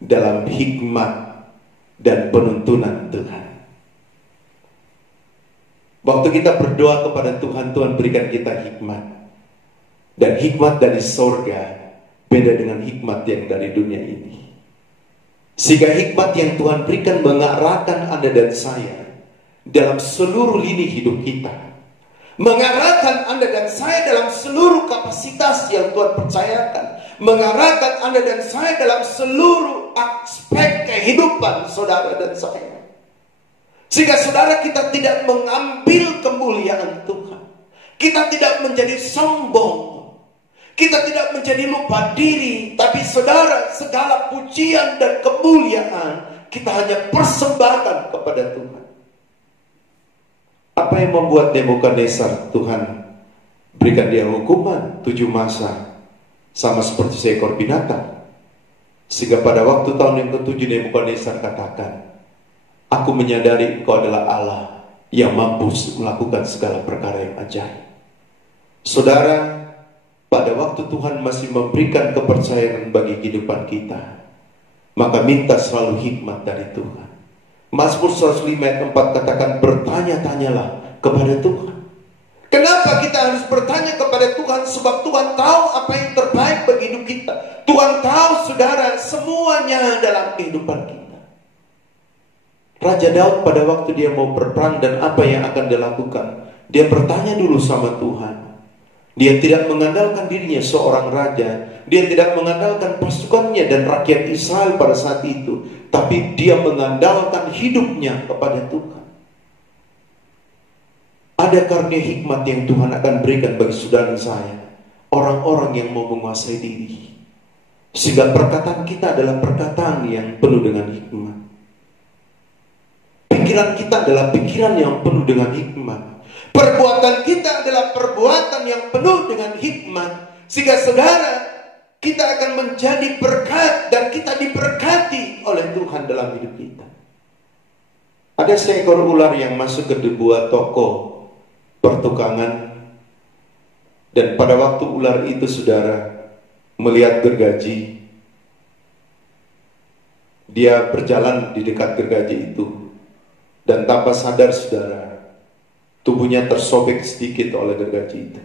dalam hikmat dan penuntunan Tuhan. Waktu kita berdoa kepada Tuhan, Tuhan berikan kita hikmat. Dan hikmat dari sorga beda dengan hikmat yang dari dunia ini. Sehingga hikmat yang Tuhan berikan mengarahkan Anda dan saya dalam seluruh lini hidup kita. Mengarahkan Anda dan saya dalam seluruh kapasitas yang Tuhan percayakan. Mengarahkan Anda dan saya dalam seluruh aspek kehidupan saudara dan saya. Sehingga saudara, kita tidak mengambil kemuliaan Tuhan. Kita tidak menjadi sombong. Kita tidak menjadi lupa diri. Tapi saudara, segala pujian dan kemuliaan kita hanya persembahkan kepada Tuhan. Apa yang membuat Nebukadnezar Tuhan berikan dia hukuman 7 masa sama seperti seekor binatang? Sehingga pada waktu tahun yang ke-7 Nebukadnezar katakan, aku menyadari engkau adalah Allah yang mampu melakukan segala perkara yang ajaib. Saudara, pada waktu Tuhan masih memberikan kepercayaan bagi kehidupan kita, maka minta selalu hikmat dari Tuhan. Mazmur 105 ayat 4 katakan, bertanya-tanyalah kepada Tuhan. Kenapa kita harus bertanya kepada Tuhan? Sebab Tuhan tahu apa yang terbaik bagi hidup kita. Tuhan tahu, saudara, semuanya dalam kehidupan kita. Raja Daud pada waktu dia mau berperang dan apa yang akan dia lakukan, dia bertanya dulu sama Tuhan. Dia tidak mengandalkan dirinya seorang raja. Dia tidak mengandalkan pasukannya dan rakyat Israel pada saat itu. Tapi dia mengandalkan hidupnya kepada Tuhan. Ada karunia hikmat yang Tuhan akan berikan bagi saudara saya, orang-orang yang mau menguasai diri. Sehingga perkataan kita adalah perkataan yang penuh dengan hikmat. Pikiran kita adalah pikiran yang penuh dengan hikmat. Perbuatan kita adalah perbuatan yang penuh dengan hikmat. Sehingga saudara, kita akan menjadi berkat dan kita diberkati oleh Tuhan dalam hidup kita. Ada seekor ular yang masuk ke sebuah toko pertukangan. Dan pada waktu ular itu, saudara, melihat gergaji, dia berjalan di dekat gergaji itu, dan tanpa sadar, saudara, tubuhnya tersobek sedikit oleh gergaji itu.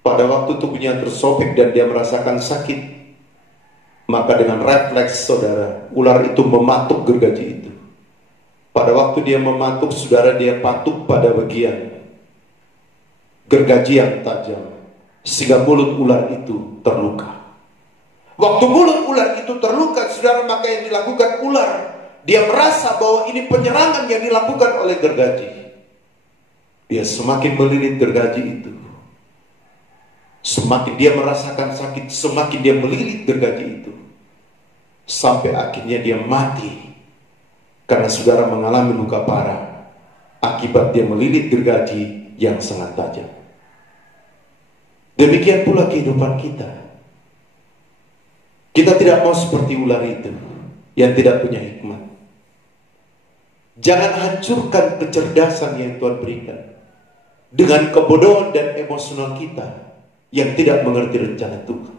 Pada waktu tubuhnya tersobek dan dia merasakan sakit, maka dengan refleks, saudara, ular itu mematuk gergaji itu. Pada waktu dia mematuk, saudara, dia patuk pada bagian gergaji yang tajam, sehingga mulut ular itu terluka. Waktu mulut ular itu terluka, saudara, maka yang dilakukan ular, dia merasa bahwa ini penyerangan yang dilakukan oleh gergaji. Dia semakin melilit gergaji itu. Semakin dia merasakan sakit, semakin dia melilit gergaji itu. Sampai akhirnya dia mati. Karena saudara mengalami luka parah akibat dia melilit gergaji yang sangat tajam. Demikian pula kehidupan kita. Kita tidak mau seperti ular itu yang tidak punya hikmat. Jangan hancurkan kecerdasan yang Tuhan berikan dengan kebodohan dan emosional kita yang tidak mengerti rencana Tuhan.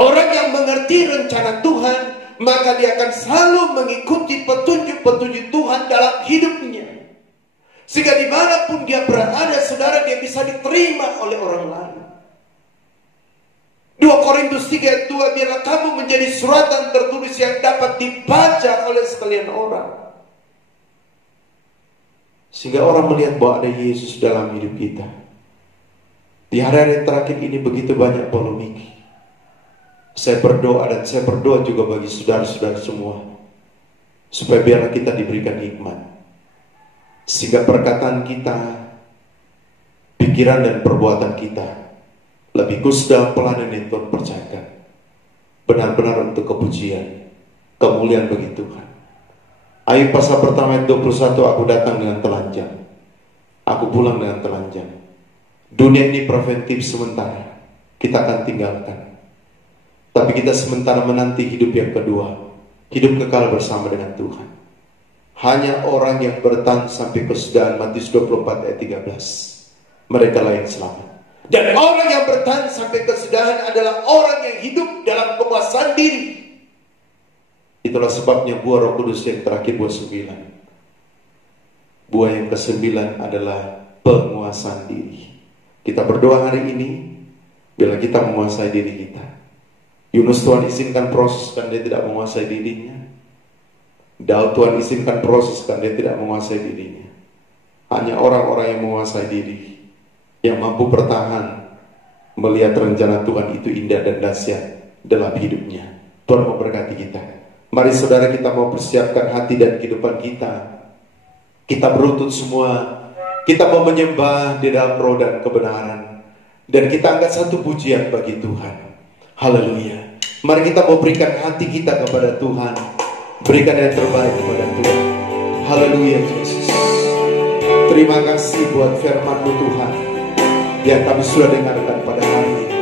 Orang yang mengerti rencana Tuhan, maka dia akan selalu mengikuti petunjuk-petunjuk Tuhan dalam hidupnya. Sehingga dimanapun dia berada, saudara, dia bisa diterima oleh orang lain. 2 Korintus 3 ayat 2, biarlah kamu menjadi suratan tertulis yang dapat dibaca oleh sekalian orang. Sehingga orang melihat bahwa ada Yesus dalam hidup kita. Di hari-hari terakhir ini begitu banyak polemik. Saya berdoa dan saya berdoa juga bagi saudara-saudara semua, supaya biarlah kita diberikan hikmat. Sehingga perkataan kita, pikiran dan perbuatan kita lebih khusus dalam pelayanan yang Tuhan percayakan, benar-benar untuk kepujian, kemuliaan bagi Tuhan. Ayub pasal pertama ayat 21, aku datang dengan telanjang, aku pulang dengan telanjang. Dunia ini preventif sementara, kita akan tinggalkan. Tapi kita sementara menanti hidup yang kedua, hidup kekal bersama dengan Tuhan. Hanya orang yang bertahan sampai kesudahan, Matius 24 ayat 13, mereka lah yang selamat. Dan orang yang bertahan sampai kesudahan adalah orang yang hidup dalam penguasaan diri. Itulah sebabnya buah Roh Kudus yang terakhir, buah 9. Buah yang ke-9 adalah penguasaan diri. Kita berdoa hari ini, bila kita menguasai diri kita. Yunus Tuhan izinkan proses kan dia tidak menguasai dirinya. Daud Tuhan izinkan proses kan dia tidak menguasai dirinya. Hanya orang-orang yang menguasai diri, yang mampu bertahan melihat rencana Tuhan itu indah dan dahsyat dalam hidupnya. Tuhan memberkati kita. Mari saudara, kita mau persiapkan hati dan kehidupan kita. Kita berlutut semua. Kita mau menyembah di dalam roh dan kebenaran. Dan kita angkat satu pujian bagi Tuhan. Haleluya. Mari kita mau berikan hati kita kepada Tuhan. Berikan yang terbaik kepada Tuhan. Haleluya Yesus. Terima kasih buat firman-Mu Tuhan yang kami sudah dengarkan pada hari ini.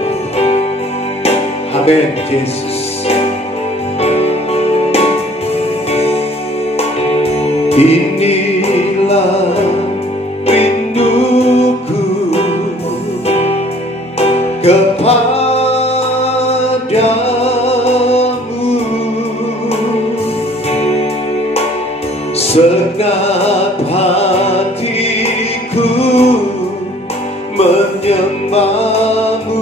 Amin Yesus. Inilah rinduku kepadamu, segenap hatiku menyembah-Mu.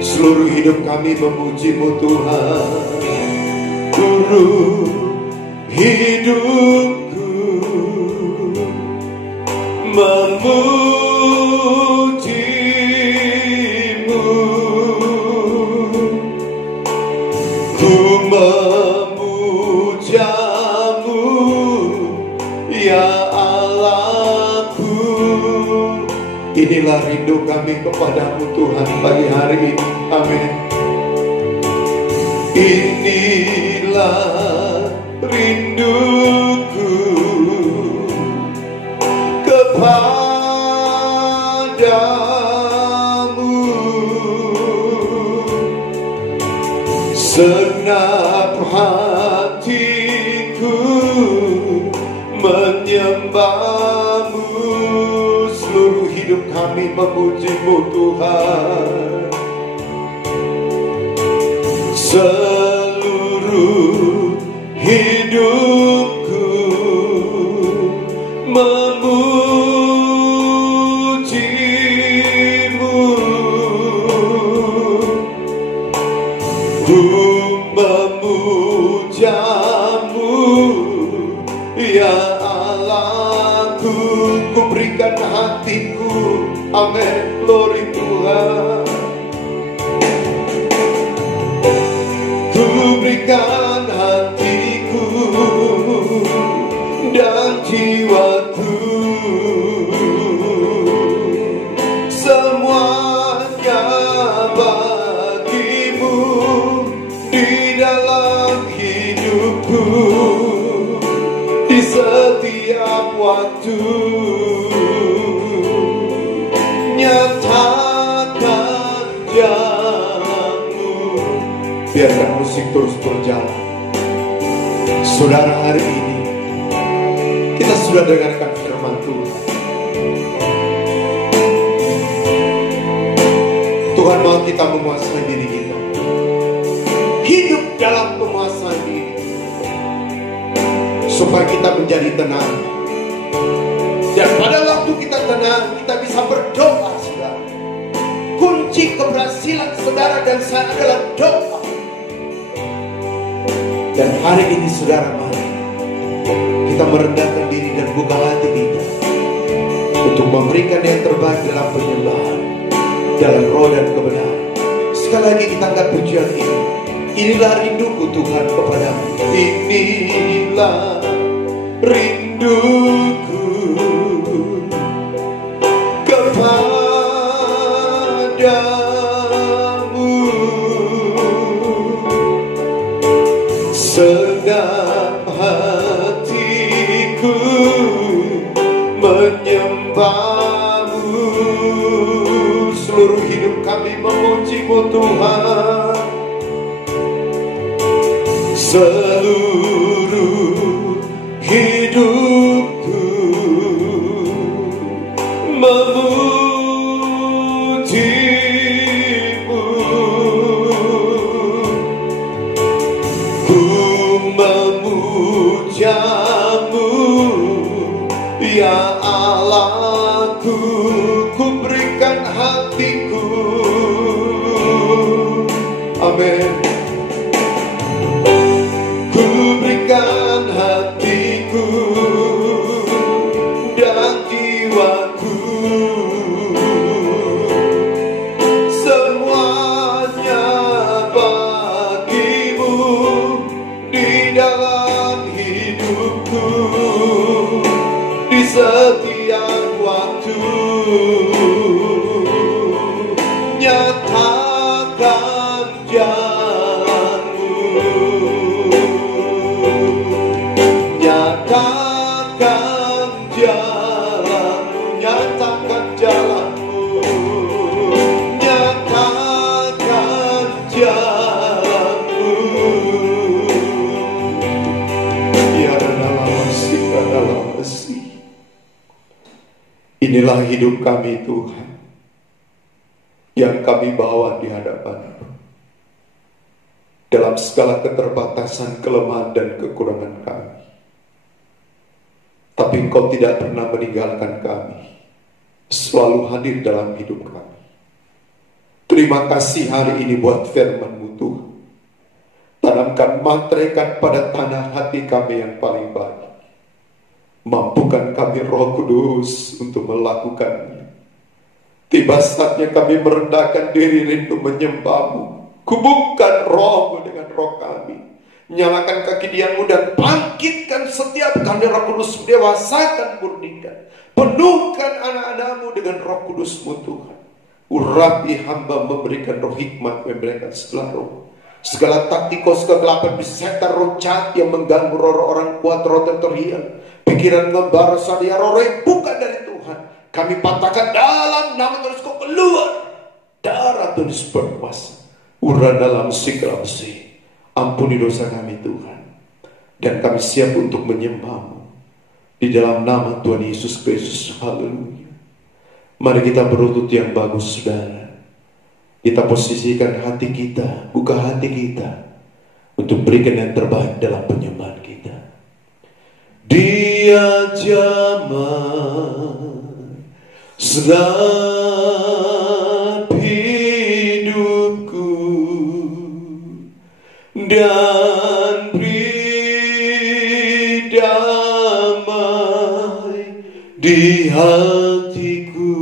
Seluruh hidup kami memuji-Mu Tuhan. Seluruh hidupku memuji-Mu. Ku memuja-Mu ya Allahku. Inilah rindu kami kepadamu Tuhan pagi hari ini. Amin. Inilah rinduku kepadamu, segenap hatiku menyembah-Mu. Seluruh kami memuji-Mu Tuhan. Seluruh hidupku memuji-Mu, ku memuja-Mu ya Allahku, ku berikan hatiku. Amin, glory Tuhan. Ku berikan hatiku dan jiwaku, semuanya bagi-Mu di dalam hidupku, di setiap waktu. Nyatakan jalanmu. Biarkan musik terus berjalan. Saudara, hari ini kita sudah dengarkan firman Tuhan. Tuhan mau kita menguasai diri kita, hidup dalam penguasaan diri, supaya kita menjadi tenang. Dan pada waktu kita tenang, kita bisa berdoa, saudara. Kunci keberhasilan saudara dan saya adalah doa. Dan hari ini saudara, mari kita merendahkan diri dan buka hati kita untuk memberikan yang terbaik dalam penyembahan, dalam roh dan kebenaran. Sekali lagi kita angkat pujian ini. Inilah rinduku Tuhan kepadamu. Inilah rinduku kepadamu. Segenap hatiku menyembah-Mu. Seluruh hidup kami memuji-Mu Tuhan. Seluruh hidupku memuji-Mu. Ku memuja-Mu ya Allahku, ku berikan hatiku. Amin. Ku berikan hatiku dan jiwaku, semuanya bagi-Mu di dalam hidupku, di setiap waktu. Nyatakan jalanmu, nyatakan jalanmu, nyatakan jalanmu, nyatakan jalanmu. Ya dalam masih. Inilah hidup kami Tuhan, yang kami bawa di hadapan-Mu. Dalam segala keterbatasan, kelemahan dan kekurangan kami, tapi Engkau tidak pernah meninggalkan kami, selalu hadir dalam hidup kami. Terima kasih hari ini buat firman-Mu Tuhan. Tanamkan matrekat pada tanah hati kami yang paling baik. Mampukan kami Roh Kudus untuk melakukannya. Tiba saatnya kami merendahkan diri rindu menyembah-Mu. Kubukan roh-Mu dengan roh kami. Nyalakan kegidian-Mu dan bangkitkan setiap kami Roh Kudus. Dewasakan, murnikan. Penuhkan anak-anak-Mu dengan Roh Kudus-Mu Tuhan. Urapi hamba memberikan roh hikmat, memberikan segala roh. Segala taktikos kegelapan setan roh jahat yang mengganggu roh orang kuat, roh terhiang. Pikiran ngembara sadia roh yang bukan dari Tuhan. Kami patahkan dalam nama Tuhan, kau keluar. Darah Tuhan berkuasa. Urah dalam segala besi. Ampuni dosa kami Tuhan. Dan kami siap untuk menyembah-Mu. Di dalam nama Tuhan Yesus Kristus. Haleluya. Mari kita berlutut yang bagus, saudara. Kita posisikan hati kita, buka hati kita untuk berikan yang terbaik dalam penyembahan kita. Dia jamah senap hidupku dan beri damai di hatiku.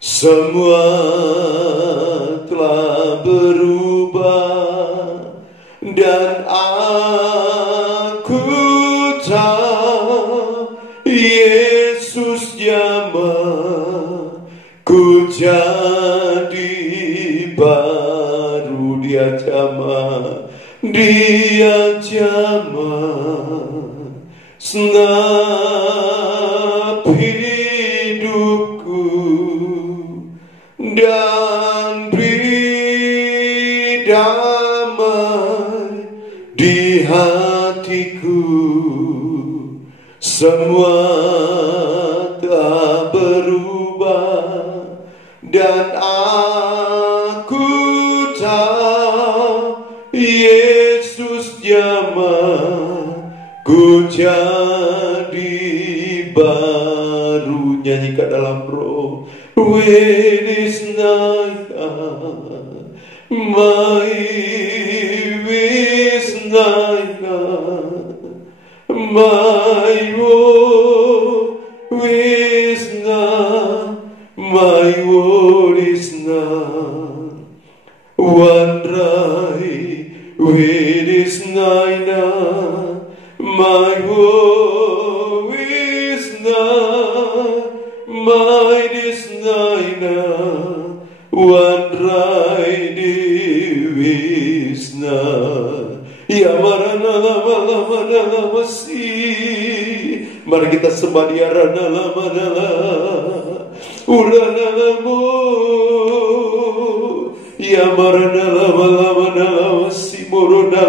Semua telah berubah dan aku tahu Yesus jamah ku jadi baru. Dia jamah senap hidupku dan beri damai di hatiku. Semua telah berubah dan aku tahu Yesus jamah ku jadi baru. Nyanyikan dalam roh. When is night, my is night, my woe is night, my woe is night. One right, when is night, my woe is night, mine is night, one right is night. Ya marana lama lama lama si. Mari kita sembah Dia rana lama lama urana lama. Ya marana lama lama lama si morona.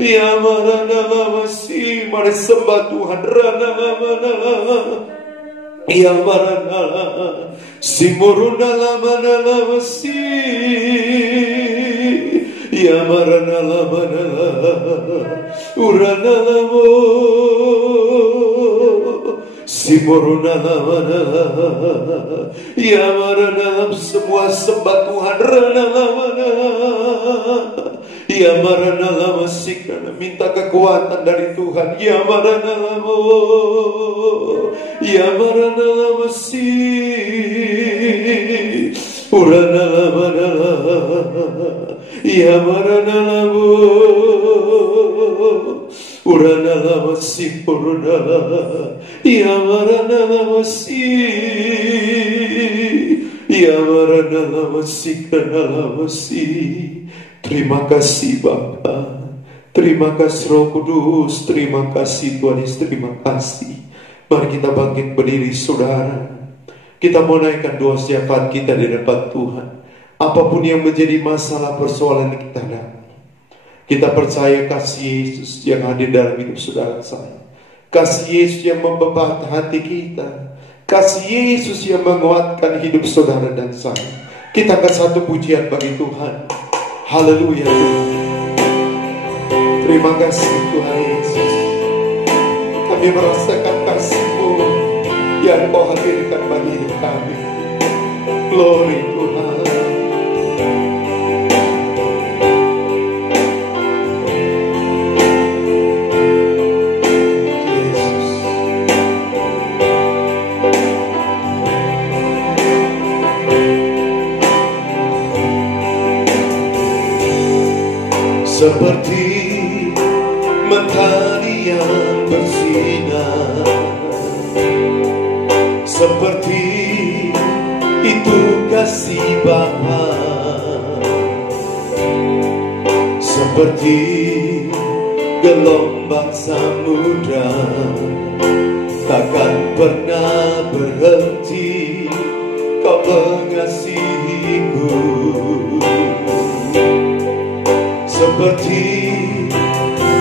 Ya marana lama si. Mari sembah Tuhan rana lama lama. Ya marana si morona lama lama si. Ya marana lama urana lama si morona lama. Ya marana semua sembah Tuhan rana lama. Ya marana lama si, karena minta kekuatan dari Tuhan. Ya marana lama. Ya marana lama si urana lama. Ya marana lama urana lama si urana. Ya marana lama si. Ya marana lama si kana lama si. Terima kasih Bapa, terima kasih Roh Kudus, terima kasih Tuhan Yesus, terima kasih. Mari kita bangkit berdiri, saudara. Kita mau naikkan doa syafaat kita di depan Tuhan. Apapun yang menjadi masalah persoalan kita hadapi, kita percaya kasih Yesus yang hadir dalam hidup saudara saya. Kasih Yesus yang membebat hati kita. Kasih Yesus yang menguatkan hidup saudara dan saya. Kita akan satu pujian bagi Tuhan. Haleluya Tuhan. Terima kasih Tuhan Yesus. Kami merasakan kasih-Mu yang Kau hadirkan bagi hidup kami. Glory Tuhan. Seperti matahari yang bersinar, seperti itu kasih Bapa, seperti gelombang samudra, takkan pernah berhenti Kau mengasihiku. Seperti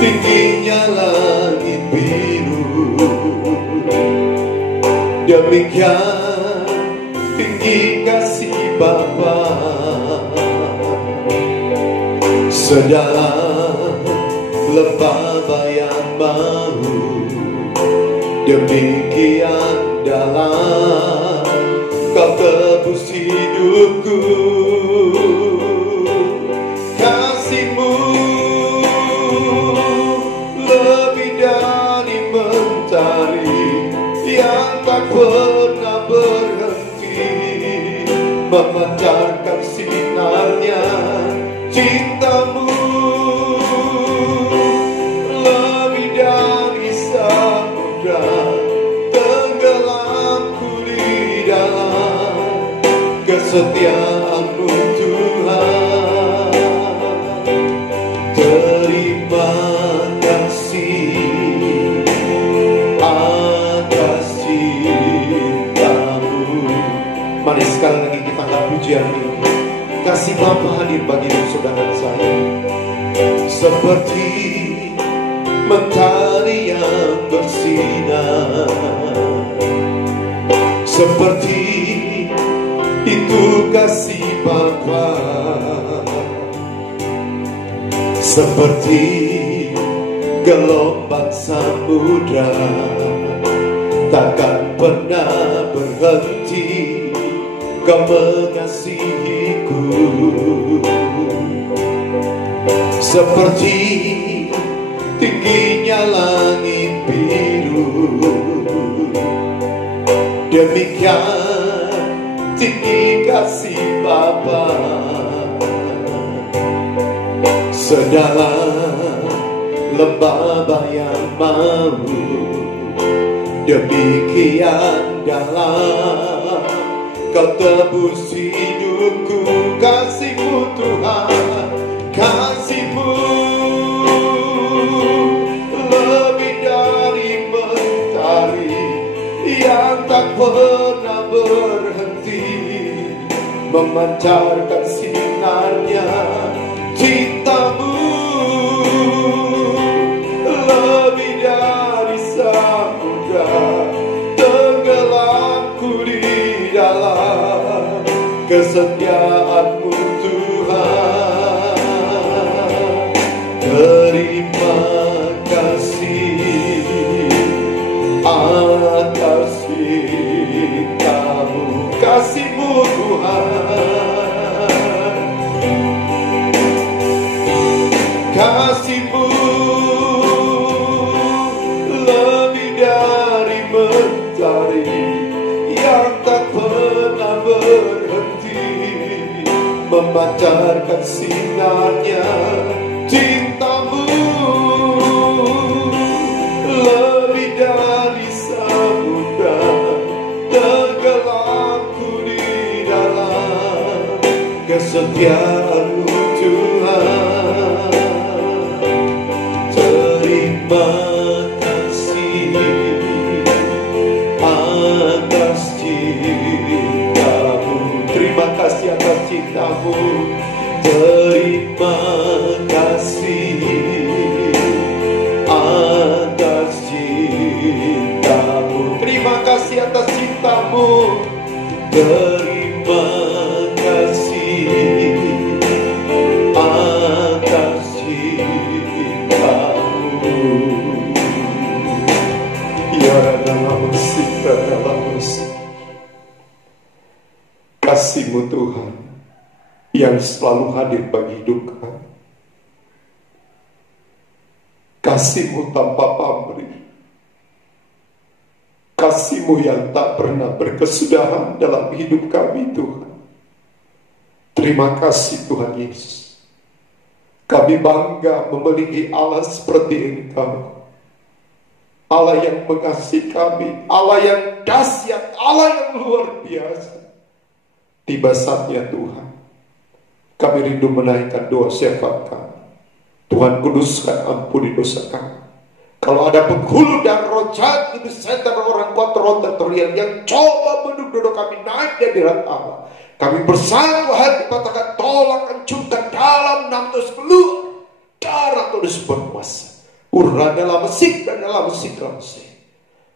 tingginya langit biru Demikian tinggi kasih Bapa, sedalam lembah bayang baru, demikian dalam Kau tebus hidupku. Kasih-Mu lebih dari mentari yang tak pernah berhenti, memancarkan sinarnya. Cinta-Mu lebih dari samudra, tenggelamku di dalam kesetiaan-Mu Tuhan. Terima kasih atas cinta-Mu. Mari sekali lagi kita angkat pujian ini. Kasih Bapa hadir bagi saudara saya, seperti mentari yang bersinar, seperti itu kasih Bapa, seperti gelombang samudra takkan pernah berhenti. Kau mengasihiku, seperti tingginya langit biru, demikian tinggi kasih Bapa, sedalam lembah bayang malu, demikian dalam Kau tebus hidupku. Kasih-Mu Tuhan, kasih-Mu lebih dari mentari yang tak pernah berhenti, memancarkan sinarnya. Cinta-Mu lebih dari samudra, tenggelamku di dalam kesetiaan-Mu Tuhan. Terima kasih atas cinta-Mu, kasih-Mu Tuhan. Kasih-Mu lebih dari mentari yang tak pernah berhenti, memancarkan sinarnya. Cinta-Mu lebih dari samudra, tenggelamku di dalam kesetiaan-Mu Tuhan. Terima kasih atas cinta-Mu, terima kasih atas cinta-Mu, terima kasih atas cinta-Mu, terima kasih atas cinta-Mu, terima kasih atas cinta-Mu. Ya dalam musik, dalam musik, kasih-Mu Tuhan yang selalu hadir bagi hidup kami, kasih-Mu tanpa pamrih, kasih-Mu yang tak pernah berkesudahan dalam hidup kami Tuhan. Terima kasih Tuhan Yesus. Kami bangga memiliki Allah seperti Engkau, Allah yang mengasihi kami, Allah yang dahsyat, Allah yang luar biasa. Tiba saatnya Tuhan, kami rindu menaikkan doa syafaat kami. Tuhan kuduskan, ampuni dosa kami. Kalau ada penghulu dan roh jahat, itu setan, orang kuat, roh dan teriak yang coba menduduk kami naik dari hadirat Allah, kami bersatu hati katakan tolak hancurkan dalam nama Yesus, keluar darah Tuhan berkuasa. Urah dalam mesik dan dalam mesik dalam mesik.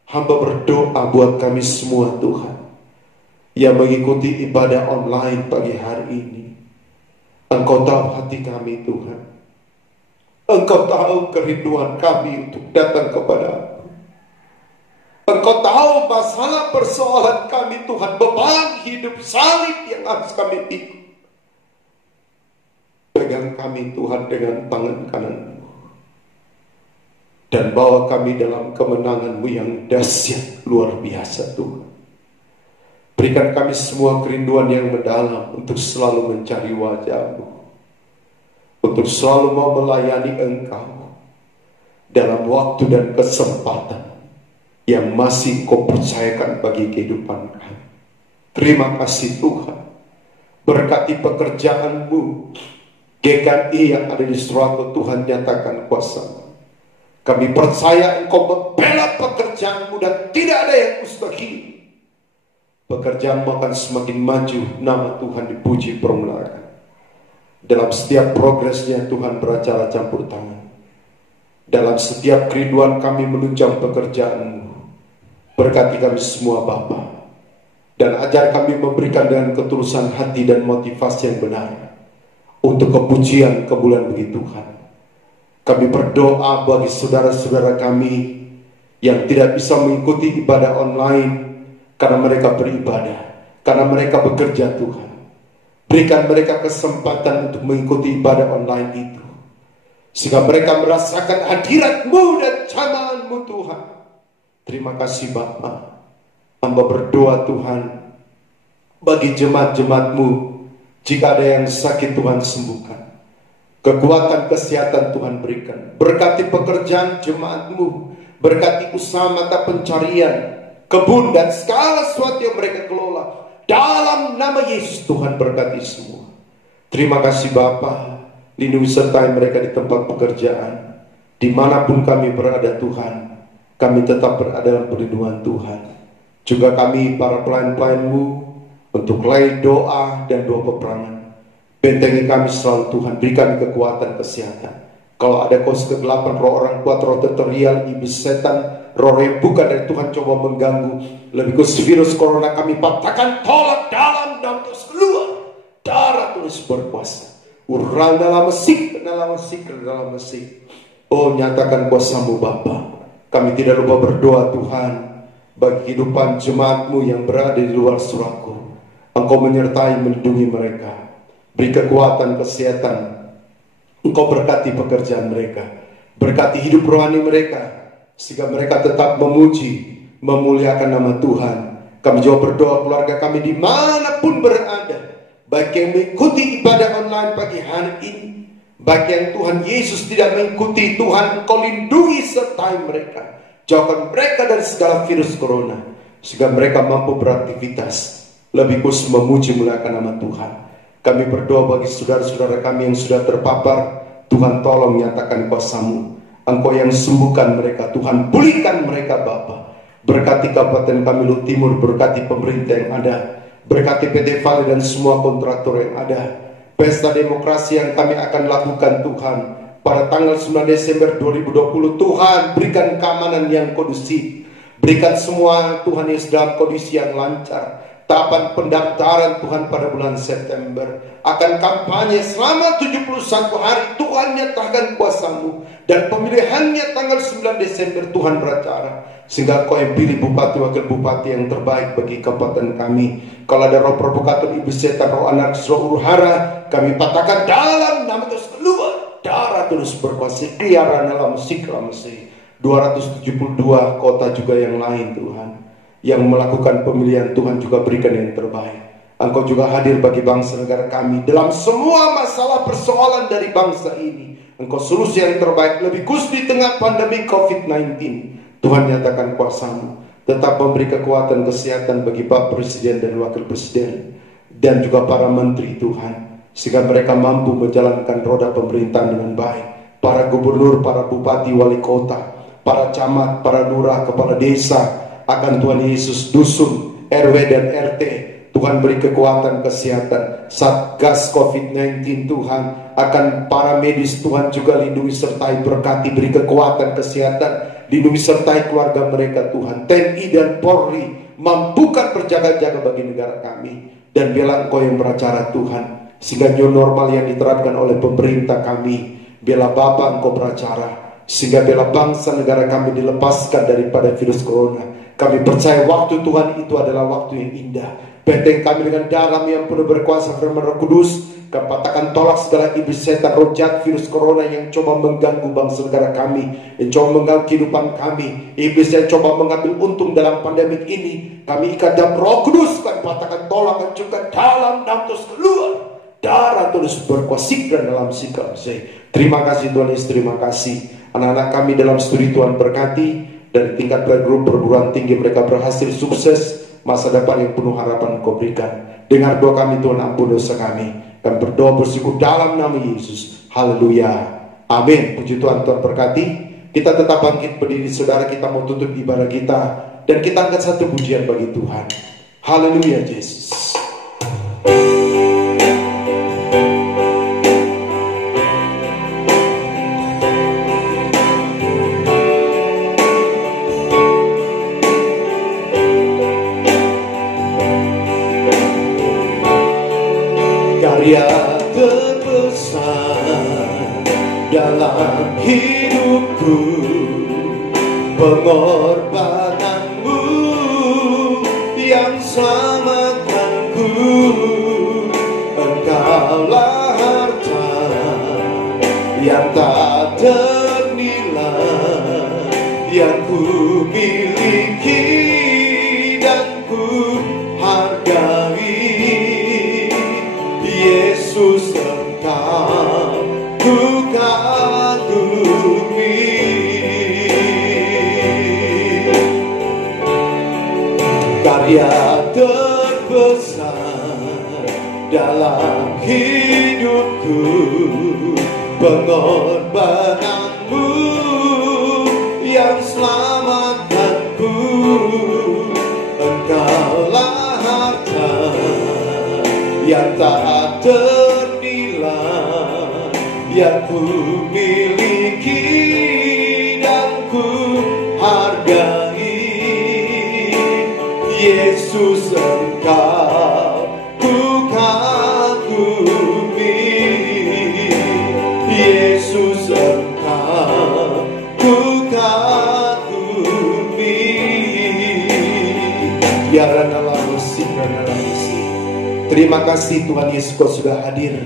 Hamba berdoa buat kami semua Tuhan, yang mengikuti ibadah online pagi hari ini. Engkau tahu hati kami Tuhan. Engkau tahu kerinduan kami untuk datang kepada-Mu. Engkau tahu masalah persoalan kami Tuhan, beban hidup salib yang harus kami pikul. Pegang kami Tuhan dengan tangan kanan-Mu, dan bawa kami dalam kemenangan-Mu yang dahsyat luar biasa Tuhan. Berikan kami semua kerinduan yang mendalam untuk selalu mencari wajah-Mu, untuk selalu mau melayani Engkau dalam waktu dan kesempatan yang masih Kau percayakan bagi kehidupan kami. Terima kasih Tuhan. Berkati pekerjaan-Mu, GKI yang ada di suatu Tuhan, nyatakan kuasa-Mu. Kami percaya Engkau membela pekerjaan-Mu dan tidak ada yang mustahil. Pekerjaan-Mu akan semakin maju, nama Tuhan dipuji permulaan. Dalam setiap progresnya Tuhan beracara campur tangan. Dalam setiap kerinduan kami menunjang pekerjaan-Mu, berkati kami semua Bapa, dan ajar kami memberikan dengan ketulusan hati dan motivasi yang benar untuk kepujian kemuliaan bagi Tuhan. Kami berdoa bagi saudara-saudara kami yang tidak bisa mengikuti ibadah online karena mereka beribadah, karena mereka bekerja Tuhan. Berikan mereka kesempatan untuk mengikuti ibadah online itu, sehingga mereka merasakan hadirat-Mu dan jamaah-Mu Tuhan. Terima kasih Bapa. Hamba berdoa Tuhan bagi jemaat-jemaat-Mu, jika ada yang sakit Tuhan sembuhkan. Kekuatan kesehatan Tuhan berikan. Berkati pekerjaan jemaat-Mu, berkati usaha mata pencarian, kebun dan segala sesuatu yang mereka kelola. Dalam nama Yesus Tuhan berkati semua. Terima kasih Bapa. Lindungi sertai mereka di tempat pekerjaan. Dimanapun kami berada Tuhan, kami tetap berada dalam perlindungan Tuhan. Juga kami para pelayan-pelayan-Mu untuk lay doa dan doa peperangan. Bentengi kami selalu Tuhan. Berikan kekuatan kesehatan. Kalau ada kos kegelapan, roh orang kuat, roh tertorial, iblis setan, roh yang bukan dari Tuhan coba mengganggu, lebih khusus virus corona kami patahkan, tolak dalam dan terus keluar. Darah terus berkuasa. Urang dalam mesik, dalam mesik, dalam mesik. Oh, nyatakan kuasa-Mu Bapa. Kami tidak lupa berdoa Tuhan bagi kehidupan jemaat-Mu yang berada di luar Suraku. Engkau menyertai, melindungi mereka. Beri kekuatan kesehatan. Engkau berkati pekerjaan mereka, berkati hidup rohani mereka, sehingga mereka tetap memuji, memuliakan nama Tuhan. Kami juga berdoa keluarga kami dimanapun berada, baik yang mengikuti ibadah online pagi hari ini, baik yang Tuhan Yesus tidak mengikuti, Tuhan Kau lindungi sertai mereka, jauhkan mereka dari segala virus corona, sehingga mereka mampu beraktivitas, lebih khusus memuji memuliakan nama Tuhan. Kami berdoa bagi saudara-saudara kami yang sudah terpapar. Tuhan tolong nyatakan kuasa-Mu. Engkau yang sembuhkan mereka Tuhan. Pulihkan mereka Bapa. Berkati Kabupaten kami Lu Timur. Berkati pemerintah yang ada. Berkati PT Vale dan semua kontraktor yang ada. Pesta demokrasi yang kami akan lakukan Tuhan pada tanggal 9 Desember 2020. Tuhan berikan keamanan yang kondusif. Berikan semua Tuhan yang dalam kondisi yang lancar. Tahapan pendaftaran Tuhan pada bulan September, akan kampanye selama 71 hari. Tuhan nyatakan kuasa-Mu, dan pemilihannya tanggal 9 Desember Tuhan beracara, sehingga Kau yang pilih bupati wakil bupati yang terbaik bagi kabupaten kami. Kalau ada roh provokator, iblis setan, roh anarkis, roh huru-hara, kami patahkan dalam nama terus keluar. Darah terus berkuasa. Kliaran dalam siklamasi 272 kota juga yang lain Tuhan, yang melakukan pemilihan. Tuhan juga berikan yang terbaik. Engkau juga hadir bagi bangsa negara kami dalam semua masalah persoalan dari bangsa ini. Engkau solusi yang terbaik, lebih khusus di tengah pandemi COVID-19. Tuhan nyatakan kuasa-Mu. Tetap memberi kekuatan kesehatan bagi Pak Presiden dan Wakil Presiden, dan juga para menteri Tuhan, sehingga mereka mampu menjalankan roda pemerintahan dengan baik. Para gubernur, para bupati, wali kota, para camat, para lurah, kepala desa, akan Tuhan Yesus, dusun, RW dan RT, Tuhan beri kekuatan kesehatan. Satgas COVID-19 Tuhan, akan para medis Tuhan juga lindungi sertai berkati, beri kekuatan kesehatan. lindungi sertai keluarga mereka Tuhan. TNI dan Polri mampukan berjaga-jaga bagi negara kami, dan biarlah Engkau yang beracara Tuhan, sehingga new normal yang diterapkan oleh pemerintah kami, biarlah Bapa Engkau beracara, sehingga biarlah bangsa negara kami dilepaskan daripada virus corona. Kami percaya waktu Tuhan itu adalah waktu yang indah. Benteng kami dengan darah yang penuh berkuasa firman Roh Kudus. Kami katakan tolak segala iblis setan roh jahat virus corona yang coba mengganggu bangsa negara kami, yang coba mengganggu kehidupan kami. Iblis yang coba mengambil untung dalam pandemik ini, kami ikat dalam Roh Kudus. Kami katakan tolak dan juga dalam dan terus keluar darah terus berkuasa dan dalam sikap saya. Terima kasih Tuhan Yesus, terima kasih. Anak-anak kami dalam studi Tuhan berkati. Dari tingkat playgroup perguruan tinggi mereka berhasil sukses, masa depan yang penuh harapan Engkau berikan. Dengar doa kami Tuhan, ampun dosa kami. Kami berdoa bersyukur dalam nama Yesus. Haleluya. Amin. Puji Tuhan, Tuhan berkati. Kita tetap bangkit berdiri saudara, kita mau tutup ibadah kita. Dan kita angkat satu pujian bagi Tuhan. Haleluya Yesus. Karya terbesar dalam hidupku, pengorbananmu yang selamatkanku. Engkaulah harta yang tak ternilai, yang ku miliki dan ku hargai. Yesus Engkau ku kagumi. Karya terbesar dalam hidupku, pengorbananmu yang selamatkanku. Engkaulah harta yang tak ternilai, yang ku miliki dan ku hargai. Yesus Engkau ku kagumi. Yesus Engkau ku kagumi. Biarlah dalam musik dan dalam musik. Terima kasih Tuhan Yesus, Kau sudah hadir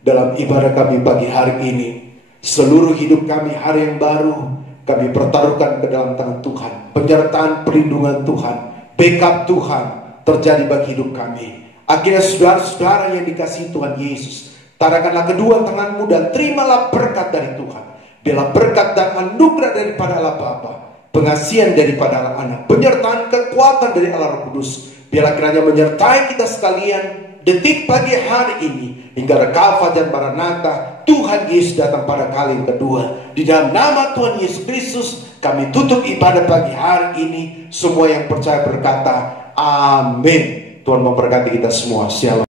dalam ibadah kami pagi hari ini. Seluruh hidup kami hari yang baru kami pertaruhkan ke dalam tangan Tuhan. Penyertaan perlindungan Tuhan, backup Tuhan terjadi bagi hidup kami. Akhirnya saudara-saudara yang dikasihi Tuhan Yesus, tarakanlah kedua tanganmu dan terimalah berkat dari Tuhan. Biarlah berkat dan anugerah daripada Allah Bapa, pengasihan daripada Allah Anak, penyertaan kekuatan dari Allah Roh Kudus, biarlah kiranya menyertai kita sekalian detik pagi hari ini hingga rekal fajar Maranatha Tuhan Yesus datang pada kali yang kedua. Di dalam nama Tuhan Yesus Kristus kami tutup ibadah pagi hari ini. Semua yang percaya berkata amin. Tuhan memberkati kita semua. Shalom.